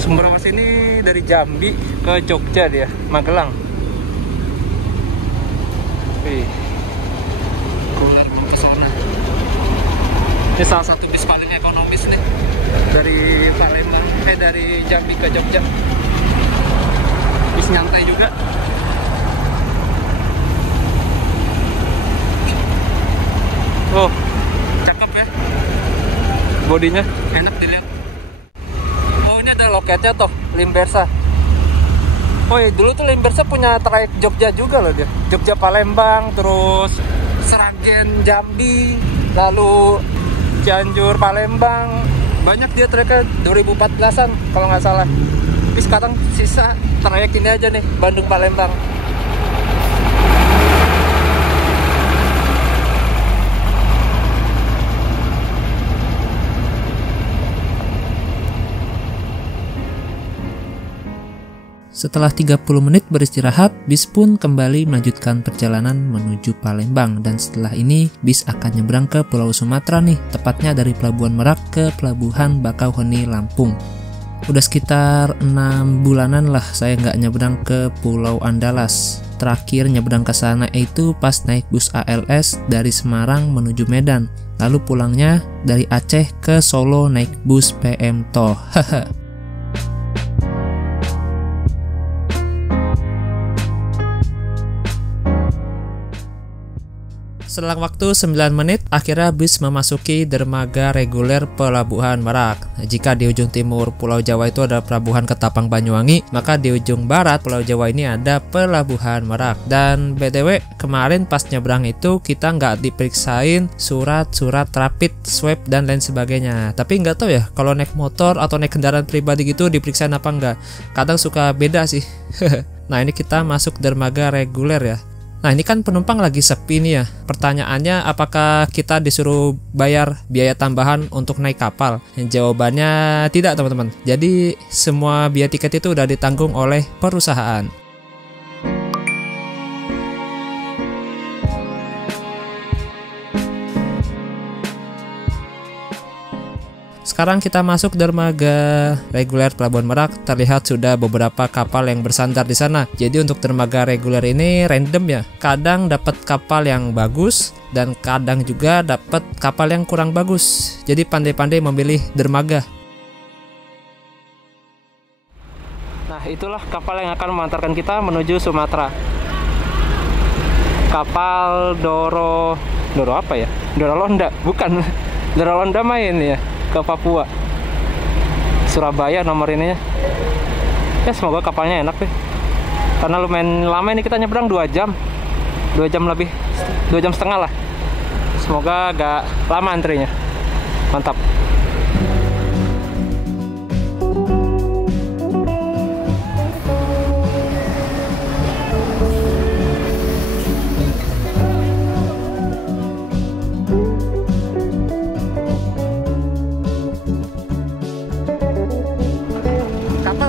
Sumber Waras ini dari Jambi ke Jogja dia, Magelang. Wih, keluar mempesona. Ini salah satu bis paling ekonomis nih dari Palembang, dari Jambi ke Jogja. Bis nyantai juga. Oh, cakep ya. Bodinya enak dilihat. Oh, ini ada loketnya tuh, Limbersa. Oh iya, dulu tuh Limbersa punya trayek Jogja juga loh dia. Jogja Palembang, terus Sragen Jambi, lalu Cianjur Palembang. Banyak dia trayeknya 2014-an kalau nggak salah. Tapi sekarang sisa trayek ini aja nih, Bandung Palembang. Setelah 30 menit beristirahat, bis pun kembali melanjutkan perjalanan menuju Palembang, dan setelah ini bis akan nyebrang ke Pulau Sumatera nih, tepatnya dari Pelabuhan Merak ke Pelabuhan Bakauheni, Lampung. Udah sekitar 6 bulanan lah saya nggak nyebrang ke Pulau Andalas. Terakhir nyebrang ke sana itu pas naik bus ALS dari Semarang menuju Medan, lalu pulangnya dari Aceh ke Solo naik bus PM Toh. Selang waktu 9 menit, akhirnya bis memasuki dermaga reguler Pelabuhan Merak. Nah, jika di ujung timur Pulau Jawa itu ada Pelabuhan Ketapang Banyuwangi, maka di ujung barat Pulau Jawa ini ada Pelabuhan Merak. Dan BTW, kemarin pas nyebrang itu kita nggak diperiksain surat-surat rapid, swab, dan lain sebagainya. Tapi nggak tahu ya, kalau naik motor atau naik kendaraan pribadi gitu diperiksain apa nggak. Kadang suka beda sih. Nah, ini kita masuk dermaga reguler ya. Nah, ini kan penumpang lagi sepi nih ya. Pertanyaannya, apakah kita disuruh bayar biaya tambahan untuk naik kapal? Jawabannya tidak, teman-teman. Jadi semua biaya tiket itu udah ditanggung oleh perusahaan. Sekarang kita masuk dermaga reguler Pelabuhan Merak. Terlihat sudah beberapa kapal yang bersandar di sana. Jadi untuk dermaga reguler ini random ya. Kadang dapat kapal yang bagus dan kadang juga dapat kapal yang kurang bagus. Jadi pandai-pandai memilih dermaga. Nah, itulah kapal yang akan mengantarkan kita menuju Sumatera. Kapal Doro apa ya? Doro Londa, bukan. Doro Londa main ya ke Papua, Surabaya nomor ininya. Ya, semoga kapalnya enak deh, karena lumayan lama ini kita nyebrang 2 jam lebih, 2 jam setengah lah. Semoga agak lama antrinya. Mantap.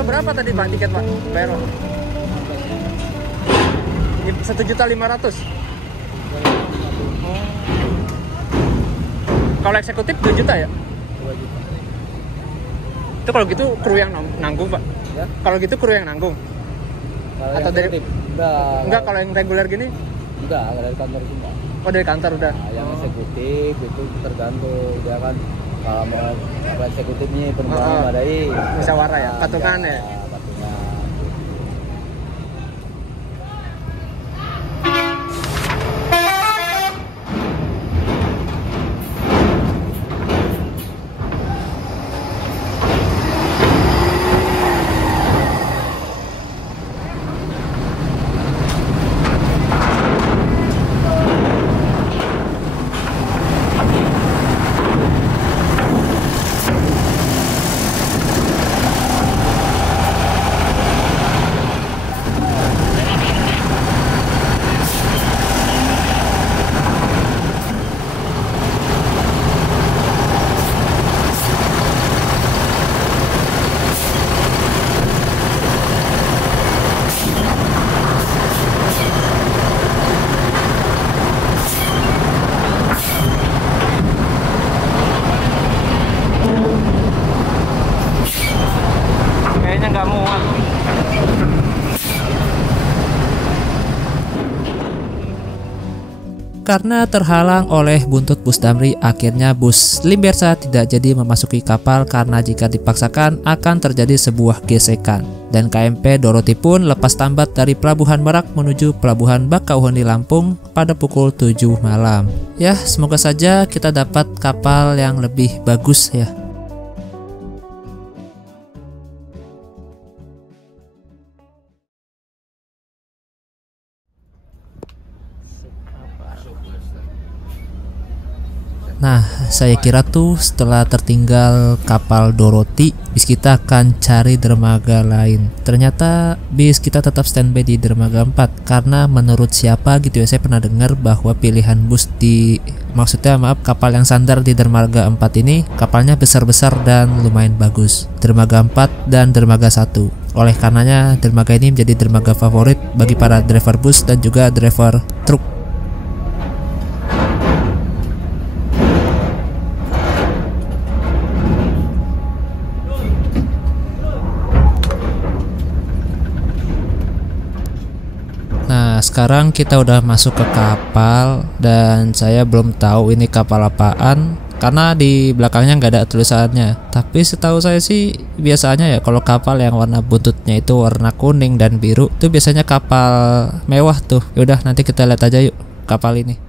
Berapa tadi Pak tiket Pak? Bayar Pak? 1.500.000. Kalau eksekutif 2 juta ya? 2 juta. Itu kalau gitu kru yang nanggung Pak? Ya? Kalau gitu kru yang nanggung? Kalau atau dari enggak, kalau yang reguler gini? Enggak, dari kantor semua. Oh, dari kantor udah. Nah, yang eksekutif itu tergantung dia kan. Kalau mau apa eksekutifnya penumpang memadai, musyawarah ya, patungan ya. Patungan. Karena terhalang oleh buntut bus Damri, akhirnya bus Limbersa tidak jadi memasuki kapal karena jika dipaksakan akan terjadi sebuah gesekan. Dan KMP Dorothy pun lepas tambat dari Pelabuhan Merak menuju Pelabuhan Bakauheni Lampung pada pukul 7 malam. Ya, semoga saja kita dapat kapal yang lebih bagus ya. Nah, saya kira tuh setelah tertinggal kapal Dorothy, bis kita akan cari dermaga lain. Ternyata bis kita tetap standby di dermaga 4 karena menurut siapa gitu ya, saya pernah dengar bahwa pilihan bus kapal yang sandar di dermaga 4 ini kapalnya besar-besar dan lumayan bagus. Dermaga 4 dan dermaga 1. Oleh karenanya dermaga ini menjadi dermaga favorit bagi para driver bus dan juga driver truk. Sekarang kita udah masuk ke kapal dan saya belum tahu ini kapal apaan karena di belakangnya nggak ada tulisannya. Tapi setahu saya sih biasanya ya kalau kapal yang warna buntutnya itu warna kuning dan biru itu biasanya kapal mewah tuh. Yaudah nanti kita lihat aja yuk kapal ini.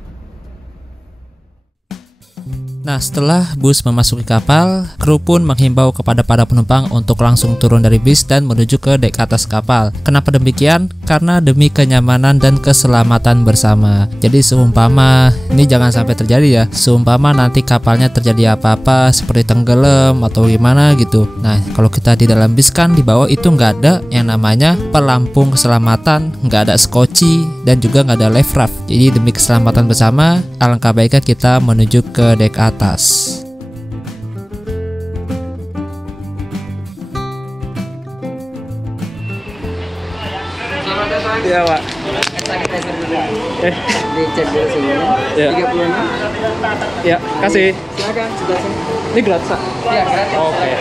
Nah, setelah bus memasuki kapal, kru pun menghimbau kepada para penumpang untuk langsung turun dari bis dan menuju ke dek atas kapal. Kenapa demikian? Karena demi kenyamanan dan keselamatan bersama. Jadi seumpama, ini jangan sampai terjadi ya, seumpama nanti kapalnya terjadi apa-apa seperti tenggelam atau gimana gitu. Nah, kalau kita di dalam bis kan di bawah itu nggak ada yang namanya pelampung keselamatan, nggak ada skoci, dan juga nggak ada life raft. Jadi demi keselamatan bersama, alangkah baiknya kita menuju ke dek atas. Iya, Pak. Dicek dulu semuanya. Ya. 36. Ya, kasih. Silakan, sudah sih. Ini gratis, Pak? Iya, gratis. Oke.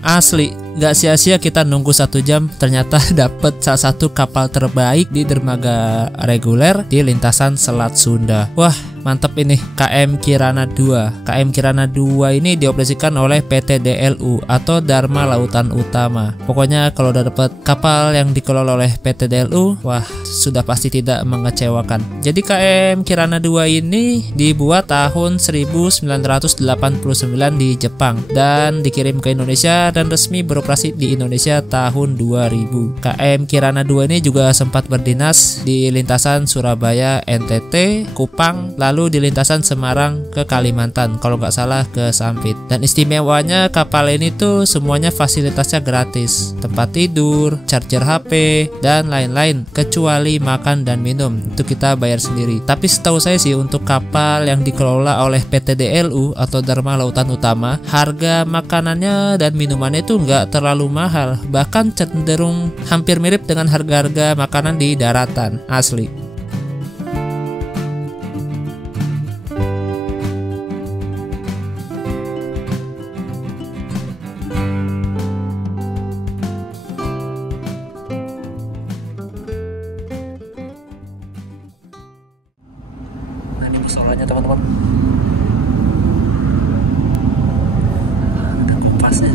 Asli, gak sia-sia kita nunggu 1 jam, ternyata dapet salah satu kapal terbaik di dermaga reguler di lintasan Selat Sunda. Wah, mantep ini, KM Kirana 2. KM Kirana 2 ini dioperasikan oleh PT DLU atau Dharma Lautan Utama. Pokoknya kalau udah dapet kapal yang dikelola oleh PT DLU, wah sudah pasti tidak mengecewakan. Jadi KM Kirana 2 ini dibuat tahun 1989 di Jepang dan dikirim ke Indonesia dan resmi beroperasi di Indonesia tahun 2000. KM Kirana 2 ini juga sempat berdinas di lintasan Surabaya, NTT, Kupang, lalu di lintasan Semarang ke Kalimantan, kalau nggak salah ke Sampit. Dan istimewanya kapal ini tuh semuanya fasilitasnya gratis, tempat tidur, charger HP, dan lain-lain, kecuali makan dan minum, itu kita bayar sendiri. Tapi setahu saya sih untuk kapal yang dikelola oleh PT DLU atau Dharma Lautan Utama, harga makanannya dan minumannya itu nggak terlalu mahal, bahkan cenderung hampir mirip dengan harga-harga makanan di daratan, asli. Soalnya teman-teman ada kompasnya.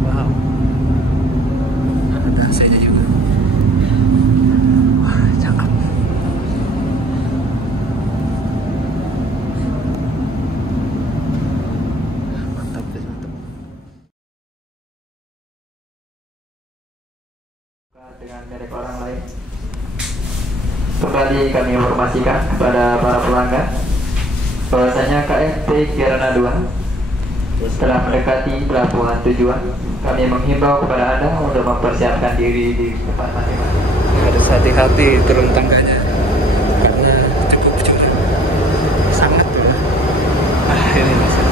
Wow, ada AC-nya juga. Wah, cakep. Mantap deh, mantap. Dengan merek orang lain. Kembali kami informasikan kepada para pelanggan bahwasanya KMT Kirana 2 setelah mendekati pelabuhan tujuan, kami menghimbau kepada Anda untuk mempersiapkan diri di tempat masing-masing. Harus hati-hati turun tangganya karena cukup curam, sangat tuh. Ini masih.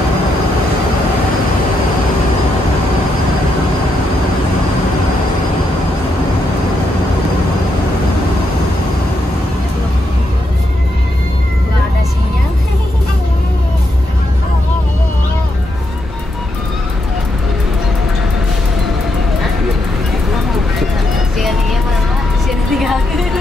Jangan iya mama, sini tinggalkan.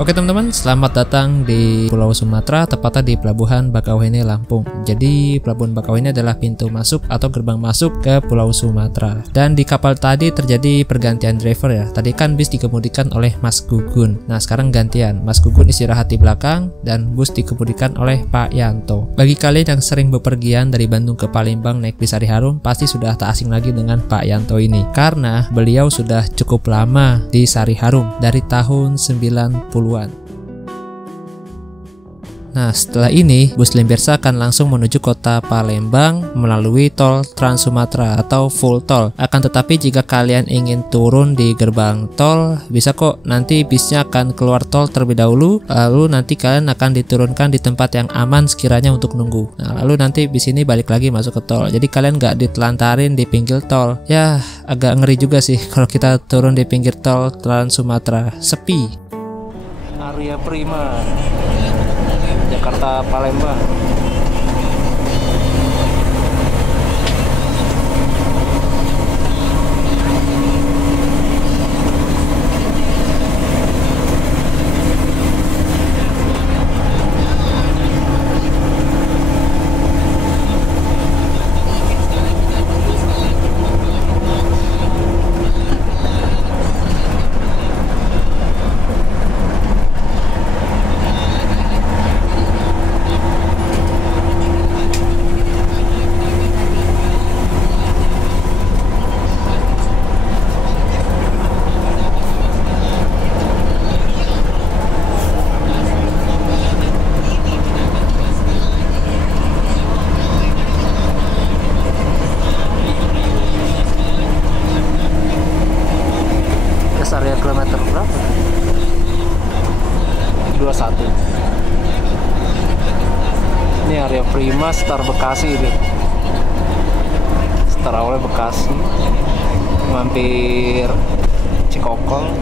Oke teman-teman, selamat datang di Pulau Sumatera, tepatnya di Pelabuhan Bakauheni, Lampung. Jadi Pelabuhan Bakauheni adalah pintu masuk atau gerbang masuk ke Pulau Sumatera. Dan di kapal tadi terjadi pergantian driver ya. Tadi kan bis dikemudikan oleh Mas Gugun. Nah sekarang gantian, Mas Gugun istirahat di belakang dan bus dikemudikan oleh Pak Yanto. Bagi kalian yang sering bepergian dari Bandung ke Palembang naik bis Sari Harum, pasti sudah tak asing lagi dengan Pak Yanto ini. Karena beliau sudah cukup lama di Sari Harum, dari tahun 90-an. Nah setelah ini bus Limbersa akan langsung menuju kota Palembang melalui tol Trans Sumatera atau full tol. Akan tetapi jika kalian ingin turun di gerbang tol, bisa kok, nanti bisnya akan keluar tol terlebih dahulu, lalu nanti kalian akan diturunkan di tempat yang aman sekiranya untuk nunggu. Nah lalu nanti bis ini balik lagi masuk ke tol, jadi kalian nggak ditelantarin di pinggir tol. Ya agak ngeri juga sih kalau kita turun di pinggir tol Trans Sumatera, sepi. Area Prima Jakarta Palembang. Area kilometer berapa? 21. Ini area Prima Star Bekasi itu. Star awalnya Bekasi, mampir Cikokol.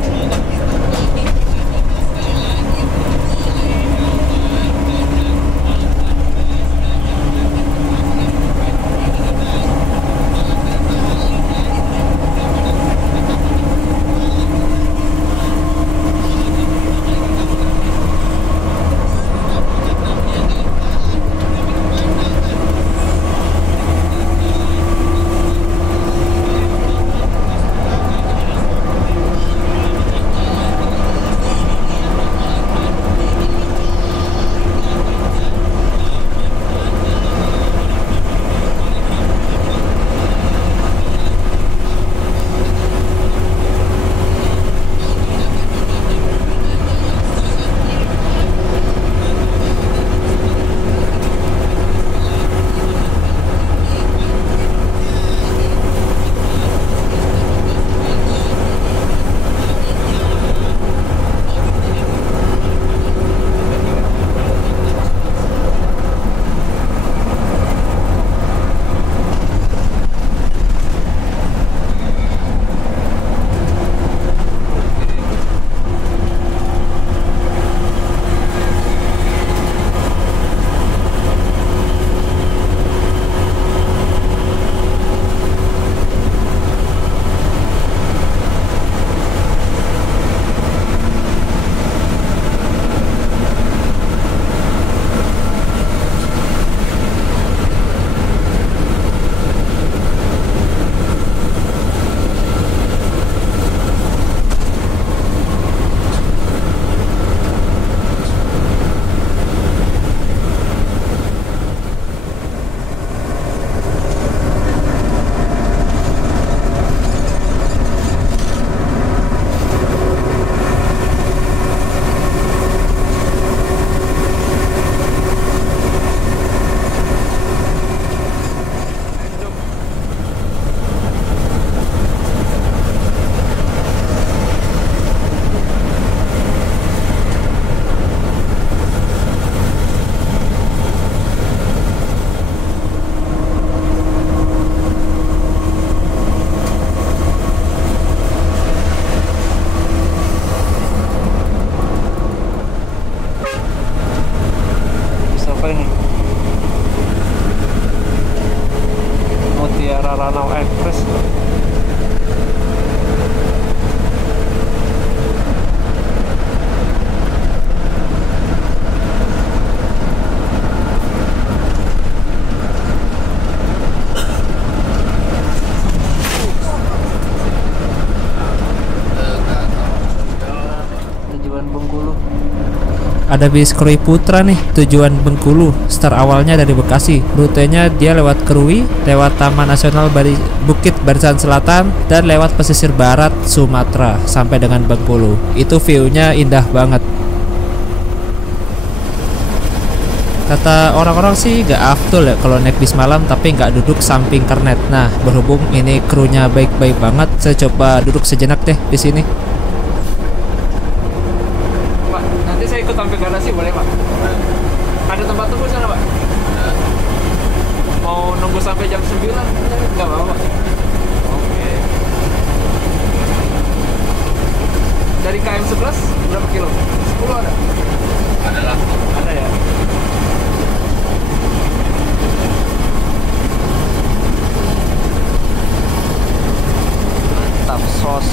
Maranao Express. Tujuan Bengkulu. Ada bis Krui Putra nih, tujuan Bengkulu. Start awalnya dari Bekasi. Rutenya dia lewat Krui, lewat Taman Nasional Bukit Barisan Selatan, dan lewat pesisir barat Sumatera sampai dengan Bengkulu. Itu view-nya indah banget. Kata orang-orang sih gak afdol ya kalau naik bis malam tapi nggak duduk samping kernet. Nah, berhubung ini krunya baik-baik banget, saya coba duduk sejenak deh di sini. Pak, nanti saya ikut sampai garasi boleh Pak? Ada tempat tunggu sana Pak? Mau nunggu sampai jam 9? Enggak apa-apa Pak. Oke. Dari KM 11 berapa kilo? 10 ada? Ada lah. Ada ya? Mantap sos.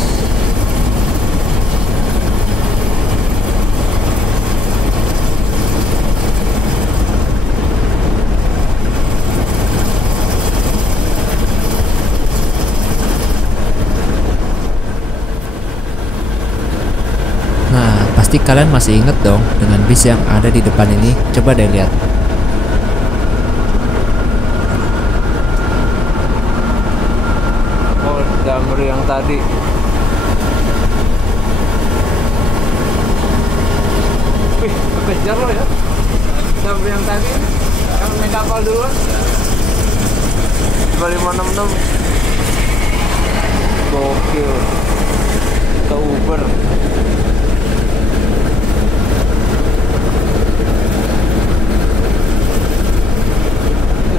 Nah, pasti kalian masih inget dong dengan bis yang ada di depan ini. Coba deh lihat. Oh, Damri yang tadi. Wih, kejar lo ya. Damri yang tadi yang naik kapal duluan. 2566. Gokil. Ke Uber.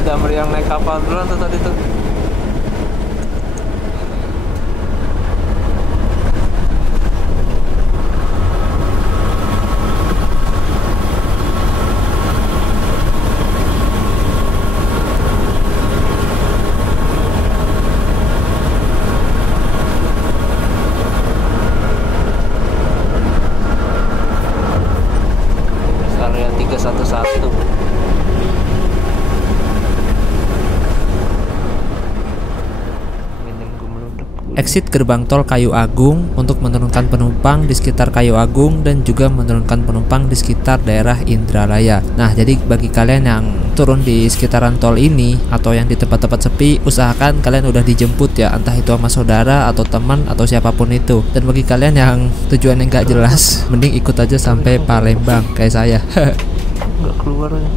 Damri yang naik kapal duluan tuh tadi tuh. Area 311. Exit gerbang tol Kayu Agung untuk menurunkan penumpang di sekitar Kayu Agung dan juga menurunkan penumpang di sekitar daerah Indralaya. Nah, jadi bagi kalian yang turun di sekitaran tol ini atau yang di tempat-tempat sepi, usahakan kalian udah dijemput ya, entah itu sama saudara atau teman atau siapapun itu. Dan bagi kalian yang tujuannya nggak jelas, mending ikut aja sampai Palembang kayak saya. Nggak keluar ya.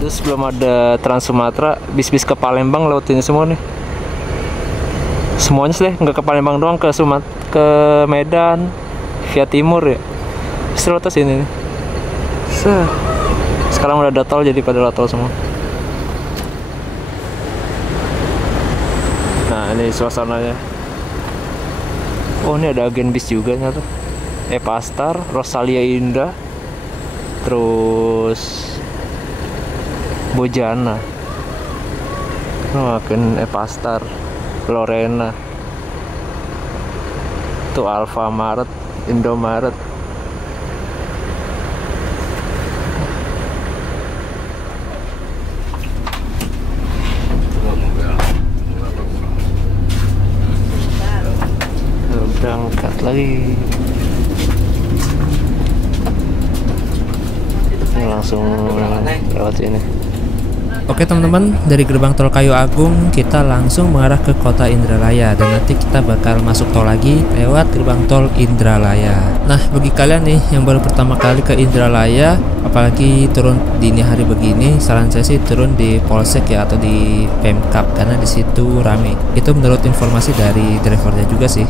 Terus belum ada Trans Sumatera, bis-bis ke Palembang lewat ini semua nih. Semuanya sih, nggak ke Palembang doang, ke Medan, via timur ya. Setelah atas ini nih. Sekarang udah ada tol, jadi pada tol semua. Nah, ini suasananya. Oh, ini ada agen bis juga nyata. Epastar, Rosalia Indah, terus Bojana. Oh, agen Epastar, Lorena. Tuh Alfamaret, Indomaret. Berangkat lagi. Ini langsung lewat sini. Oke teman-teman, dari gerbang tol Kayu Agung kita langsung mengarah ke kota Indralaya dan nanti kita bakal masuk tol lagi lewat gerbang tol Indralaya. Nah, bagi kalian nih yang baru pertama kali ke Indralaya, apalagi turun dini hari begini, saran saya sih turun di Polsek ya atau di Pemkap karena di situ rame. Itu menurut informasi dari drivernya juga sih.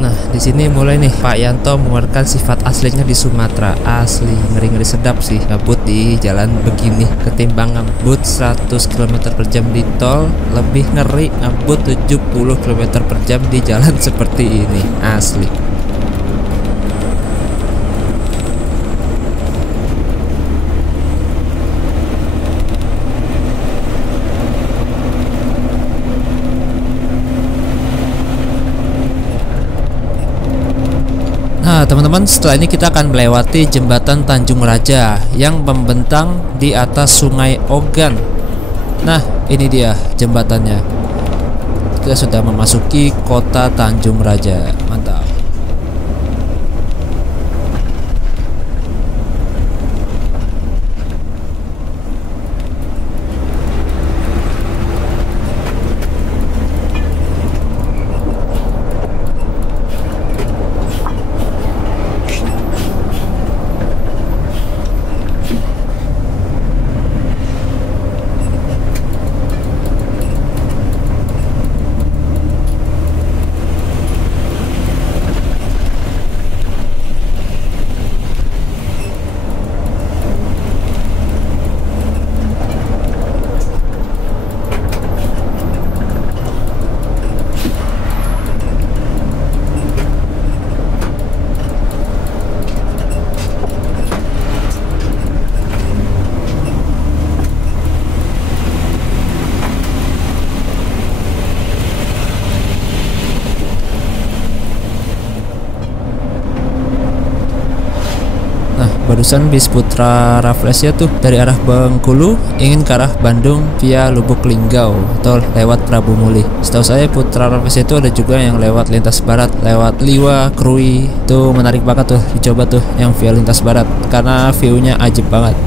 Nah, di sini mulai nih Pak Yanto mengeluarkan sifat aslinya di Sumatera. Asli, ngeri-ngeri sedap sih ngebut di jalan begini. Ketimbang ngebut 100 km per jam di tol, lebih ngeri ngebut 70 km per jam di jalan seperti ini. Asli. Nah teman-teman, setelah ini kita akan melewati jembatan Tanjung Raja yang membentang di atas Sungai Ogan. Nah ini dia jembatannya. Kita sudah memasuki kota Tanjung Raja. Mantap. Barusan bis Putra Rafflesia tuh dari arah Bengkulu ingin ke arah Bandung via Lubuk Linggau atau lewat Prabu Muli. Setahu saya Putra Rafflesia itu ada juga yang lewat lintas barat, lewat Liwa, Krui. Itu menarik banget tuh, dicoba tuh yang via lintas barat karena view-nya ajib banget.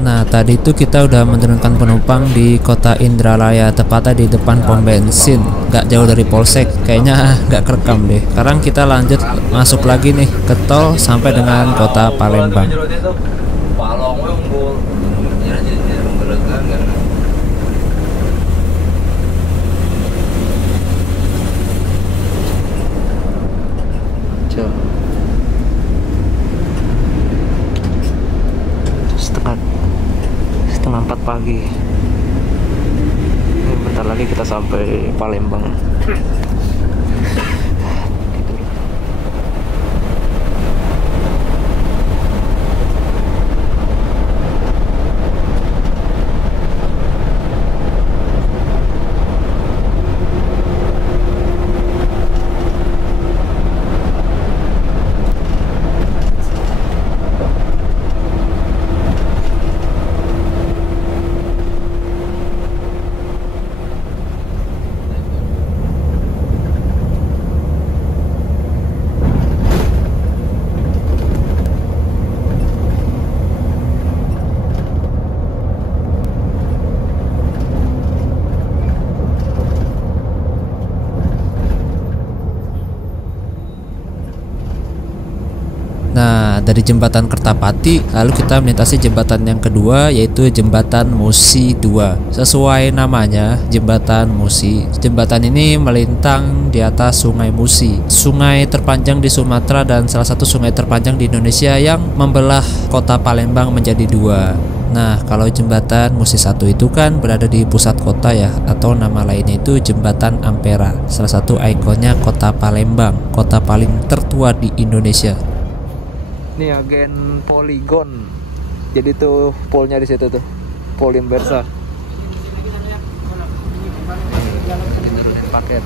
Nah tadi itu kita udah menurunkan penumpang di kota Indralaya, tepatnya di depan pom bensin, gak jauh dari Polsek. Kayaknya gak kerekam deh. Sekarang kita lanjut masuk lagi nih ke tol sampai dengan kota Palembang. Setengah 4 pagi. Ini bentar lagi kita sampai Palembang. Nah, dari jembatan Kertapati lalu kita melintasi jembatan yang kedua, yaitu jembatan Musi 2. Sesuai namanya, jembatan Musi. Jembatan ini melintang di atas Sungai Musi, sungai terpanjang di Sumatera dan salah satu sungai terpanjang di Indonesia yang membelah kota Palembang menjadi dua. Nah, kalau jembatan Musi 1 itu kan berada di pusat kota ya, atau nama lainnya itu Jembatan Ampera. Salah satu ikonnya kota Palembang, kota paling tertua di Indonesia. Ini agen Polygon. Jadi tuh polnya di situ tuh. Polimbersa. Turunin paket.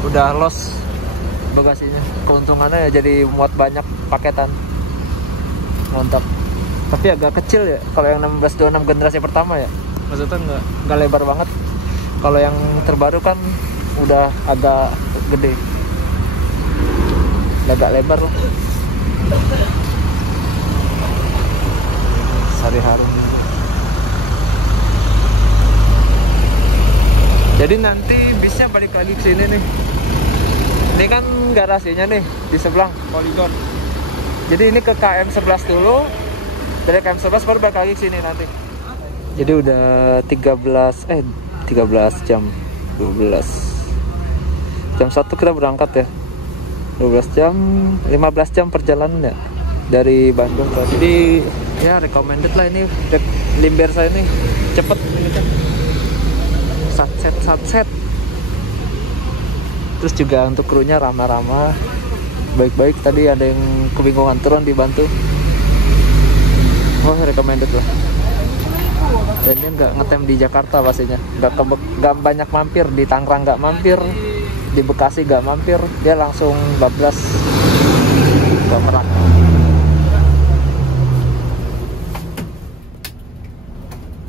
Udah los bagasinya. Keuntungannya ya jadi muat banyak paketan. Mantap. Tapi agak kecil ya kalau yang 1626 generasi pertama ya. Maksudnya nggak lebar banget. Kalau yang terbaru kan udah agak gede. Agak lebar loh. Sari Harum. Jadi nanti bisnya balik lagi ke sini nih. Ini kan garasinya nih di sebelah poligon. Jadi ini ke KM 11 dulu. Dari KM 11 baru balik lagi ke sini nanti. Jadi udah 13 jam 12. Jam 1 kita berangkat ya. 12 jam, 15 jam perjalanan ya dari Bandung ke. Jadi ya recommended lah ini Limbersa ini. Cepet ini kan. Sunset. Terus juga untuk krunya ramah-ramah, baik-baik. Tadi ada yang kebingungan turun dibantu. Oh, recommended lah. Dan dia nggak ngetem di Jakarta pastinya, nggak banyak mampir di Tangerang, nggak mampir di Bekasi, nggak mampir, dia langsung bablas ke Merak.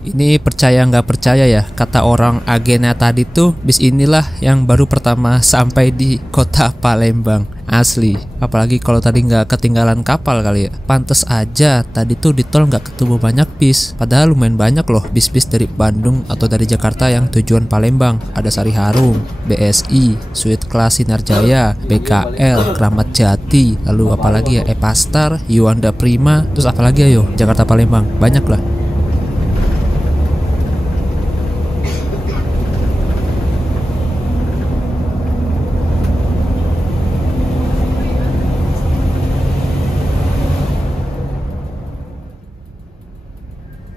Ini percaya nggak percaya ya, kata orang agennya tadi tuh bis inilah yang baru pertama sampai di kota Palembang. Asli, apalagi kalau tadi nggak ketinggalan kapal kali ya. Pantes aja tadi tuh di tol nggak ketemu banyak bis, padahal lumayan banyak loh bis-bis dari Bandung atau dari Jakarta yang tujuan Palembang. Ada Sari Harum, BSI, Suite Class Sinarjaya, BKL, Kramat Jati, lalu apalagi ya, Epastar, Yuanda Prima, terus apalagi ayo Jakarta Palembang, banyak lah.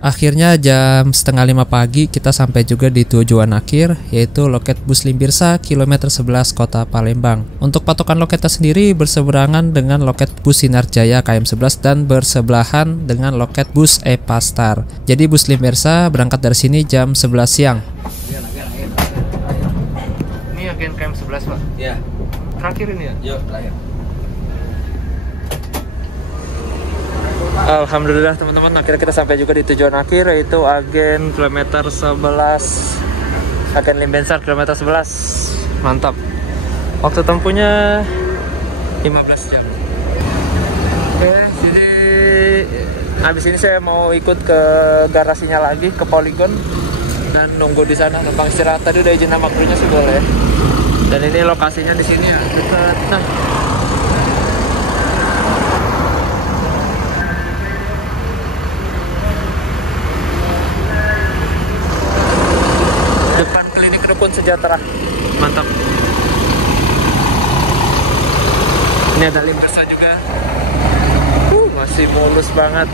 Akhirnya jam 4:30 pagi kita sampai juga di tujuan akhir, yaitu loket bus Limbersa kilometer 11 kota Palembang. Untuk patokan loketnya sendiri berseberangan dengan loket bus Sinarjaya KM 11 dan bersebelahan dengan loket bus Epastar. Jadi bus Limbersa berangkat dari sini jam 11 siang. Ini agen KM 11 Pak? Iya. Terakhir ini ya? Yuk, terakhir. Alhamdulillah teman-teman, akhirnya kita sampai juga di tujuan akhir, yaitu agen kilometer 11, agen Limbersa kilometer 11. Mantap. Waktu tempuhnya 15 jam. Oke, jadi habis ini saya mau ikut ke garasinya lagi, ke poligon, dan nunggu di sana numpang istirahat. Tadi udah izin sama krunya sih boleh. Dan ini lokasinya di sini ya, dekat. Nah, depan klinik Rukun Sejahtera. Mantap. Ini ada Limbersa juga. Masih mulus banget.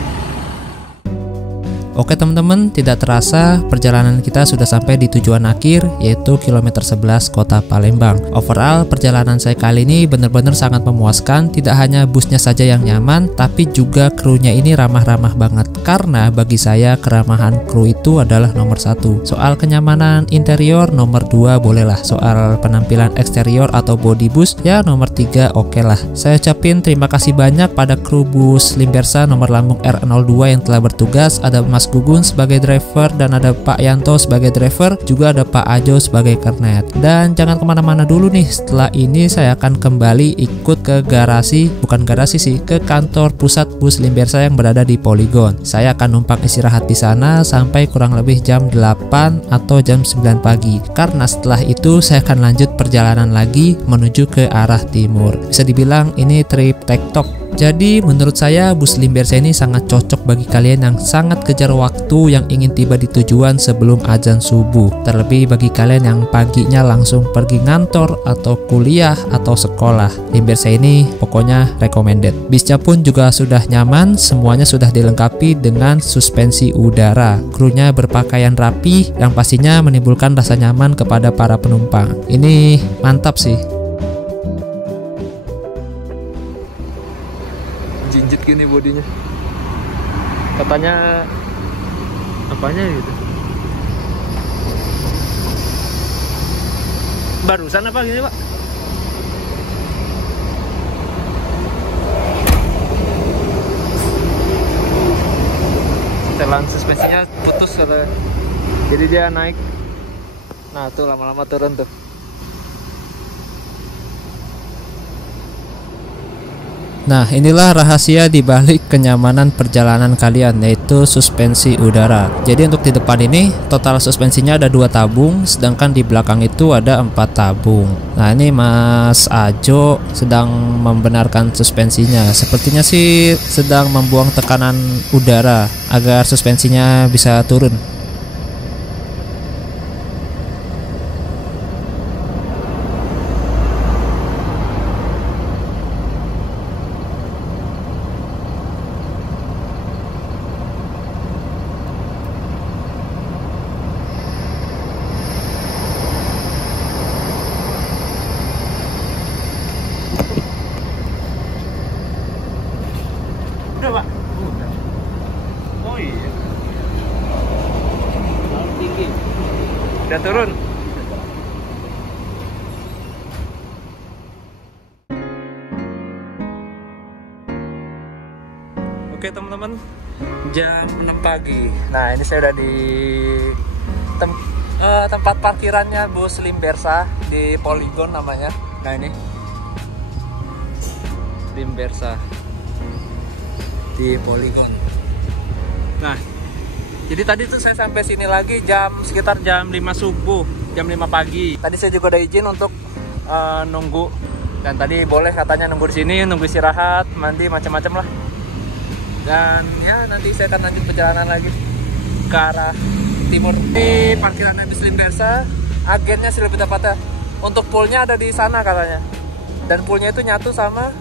Oke teman-teman, tidak terasa perjalanan kita sudah sampai di tujuan akhir, yaitu kilometer 11 kota Palembang. Overall, perjalanan saya kali ini benar-benar sangat memuaskan. Tidak hanya busnya saja yang nyaman, tapi juga krunya ini ramah-ramah banget. Karena bagi saya keramahan kru itu adalah nomor 1. Soal kenyamanan interior nomor 2 bolehlah. Soal penampilan eksterior atau body bus ya nomor 3 oke lah. Saya ucapin terima kasih banyak pada kru bus Limbersa nomor lambung R02 yang telah bertugas. Ada Mas Gugun sebagai driver, dan ada Pak Yanto sebagai driver, juga ada Pak Ajo sebagai kernet. Dan jangan kemana-mana dulu nih, setelah ini saya akan kembali ikut ke garasi, bukan garasi sih, ke kantor pusat bus Limbersa yang berada di Poligon. Saya akan numpang istirahat di sana sampai kurang lebih jam 8 atau jam 9 pagi, karena setelah itu saya akan lanjut perjalanan lagi menuju ke arah timur. Bisa dibilang ini trip tektok. Jadi menurut saya bus Limbersa ini sangat cocok bagi kalian yang sangat kejar waktu, yang ingin tiba di tujuan sebelum azan subuh. Terlebih bagi kalian yang paginya langsung pergi ngantor atau kuliah atau sekolah. Limbersa ini pokoknya recommended. Bisnya pun juga sudah nyaman, semuanya sudah dilengkapi dengan suspensi udara. Krunya berpakaian rapi yang pastinya menimbulkan rasa nyaman kepada para penumpang. Ini mantap sih. Jinjit gini bodinya, katanya apanya gitu. Barusan apa gini Pak? Setelan suspensinya putus katanya, jadi dia naik. Nah tuh lama-lama turun tuh. Nah, inilah rahasia di balik kenyamanan perjalanan kalian, yaitu suspensi udara. Jadi untuk di depan ini total suspensinya ada 2 tabung, sedangkan di belakang itu ada 4 tabung. Nah, ini Mas Ajo sedang membenarkan suspensinya. Sepertinya sih sedang membuang tekanan udara agar suspensinya bisa turun. Udah, Pak. Oh iya. Tinggi. Udah turun. Oke teman-teman, jam 6 pagi. Nah ini saya udah di tempat parkirannya bus Limbersa di Polygon namanya. Nah ini Limbersa di Polygon. Nah jadi tadi tuh saya sampai sini lagi sekitar jam 5 subuh, jam 5 pagi. Tadi saya juga ada izin untuk nunggu, dan tadi boleh katanya nunggu di sini, nunggu istirahat, mandi macam-macam lah. Dan ya nanti saya akan lanjut perjalanan lagi ke arah timur. Di parkirannya bus Limbersa, agennya sih lebih tepatnya. Untuk poolnya ada di sana katanya. Dan poolnya itu nyatu sama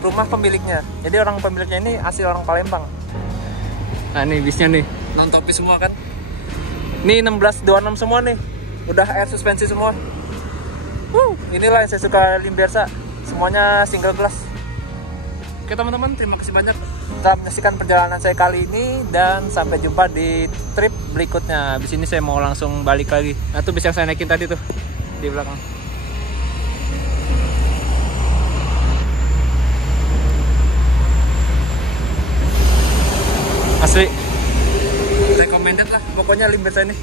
rumah pemiliknya. Jadi orang pemiliknya ini asli orang Palembang. Nah ini bisnya nih, non topi semua kan. Ini 1626 semua nih. Udah air suspensi semua. Inilah yang saya suka Limbersa. Semuanya single glass. Oke teman-teman, terima kasih banyak telah menyaksikan perjalanan saya kali ini, dan sampai jumpa di trip berikutnya. Habis ini saya mau langsung balik lagi. Nah itu bis yang saya naikin tadi tuh di belakang. Asli recommended lah pokoknya Limbersa ini.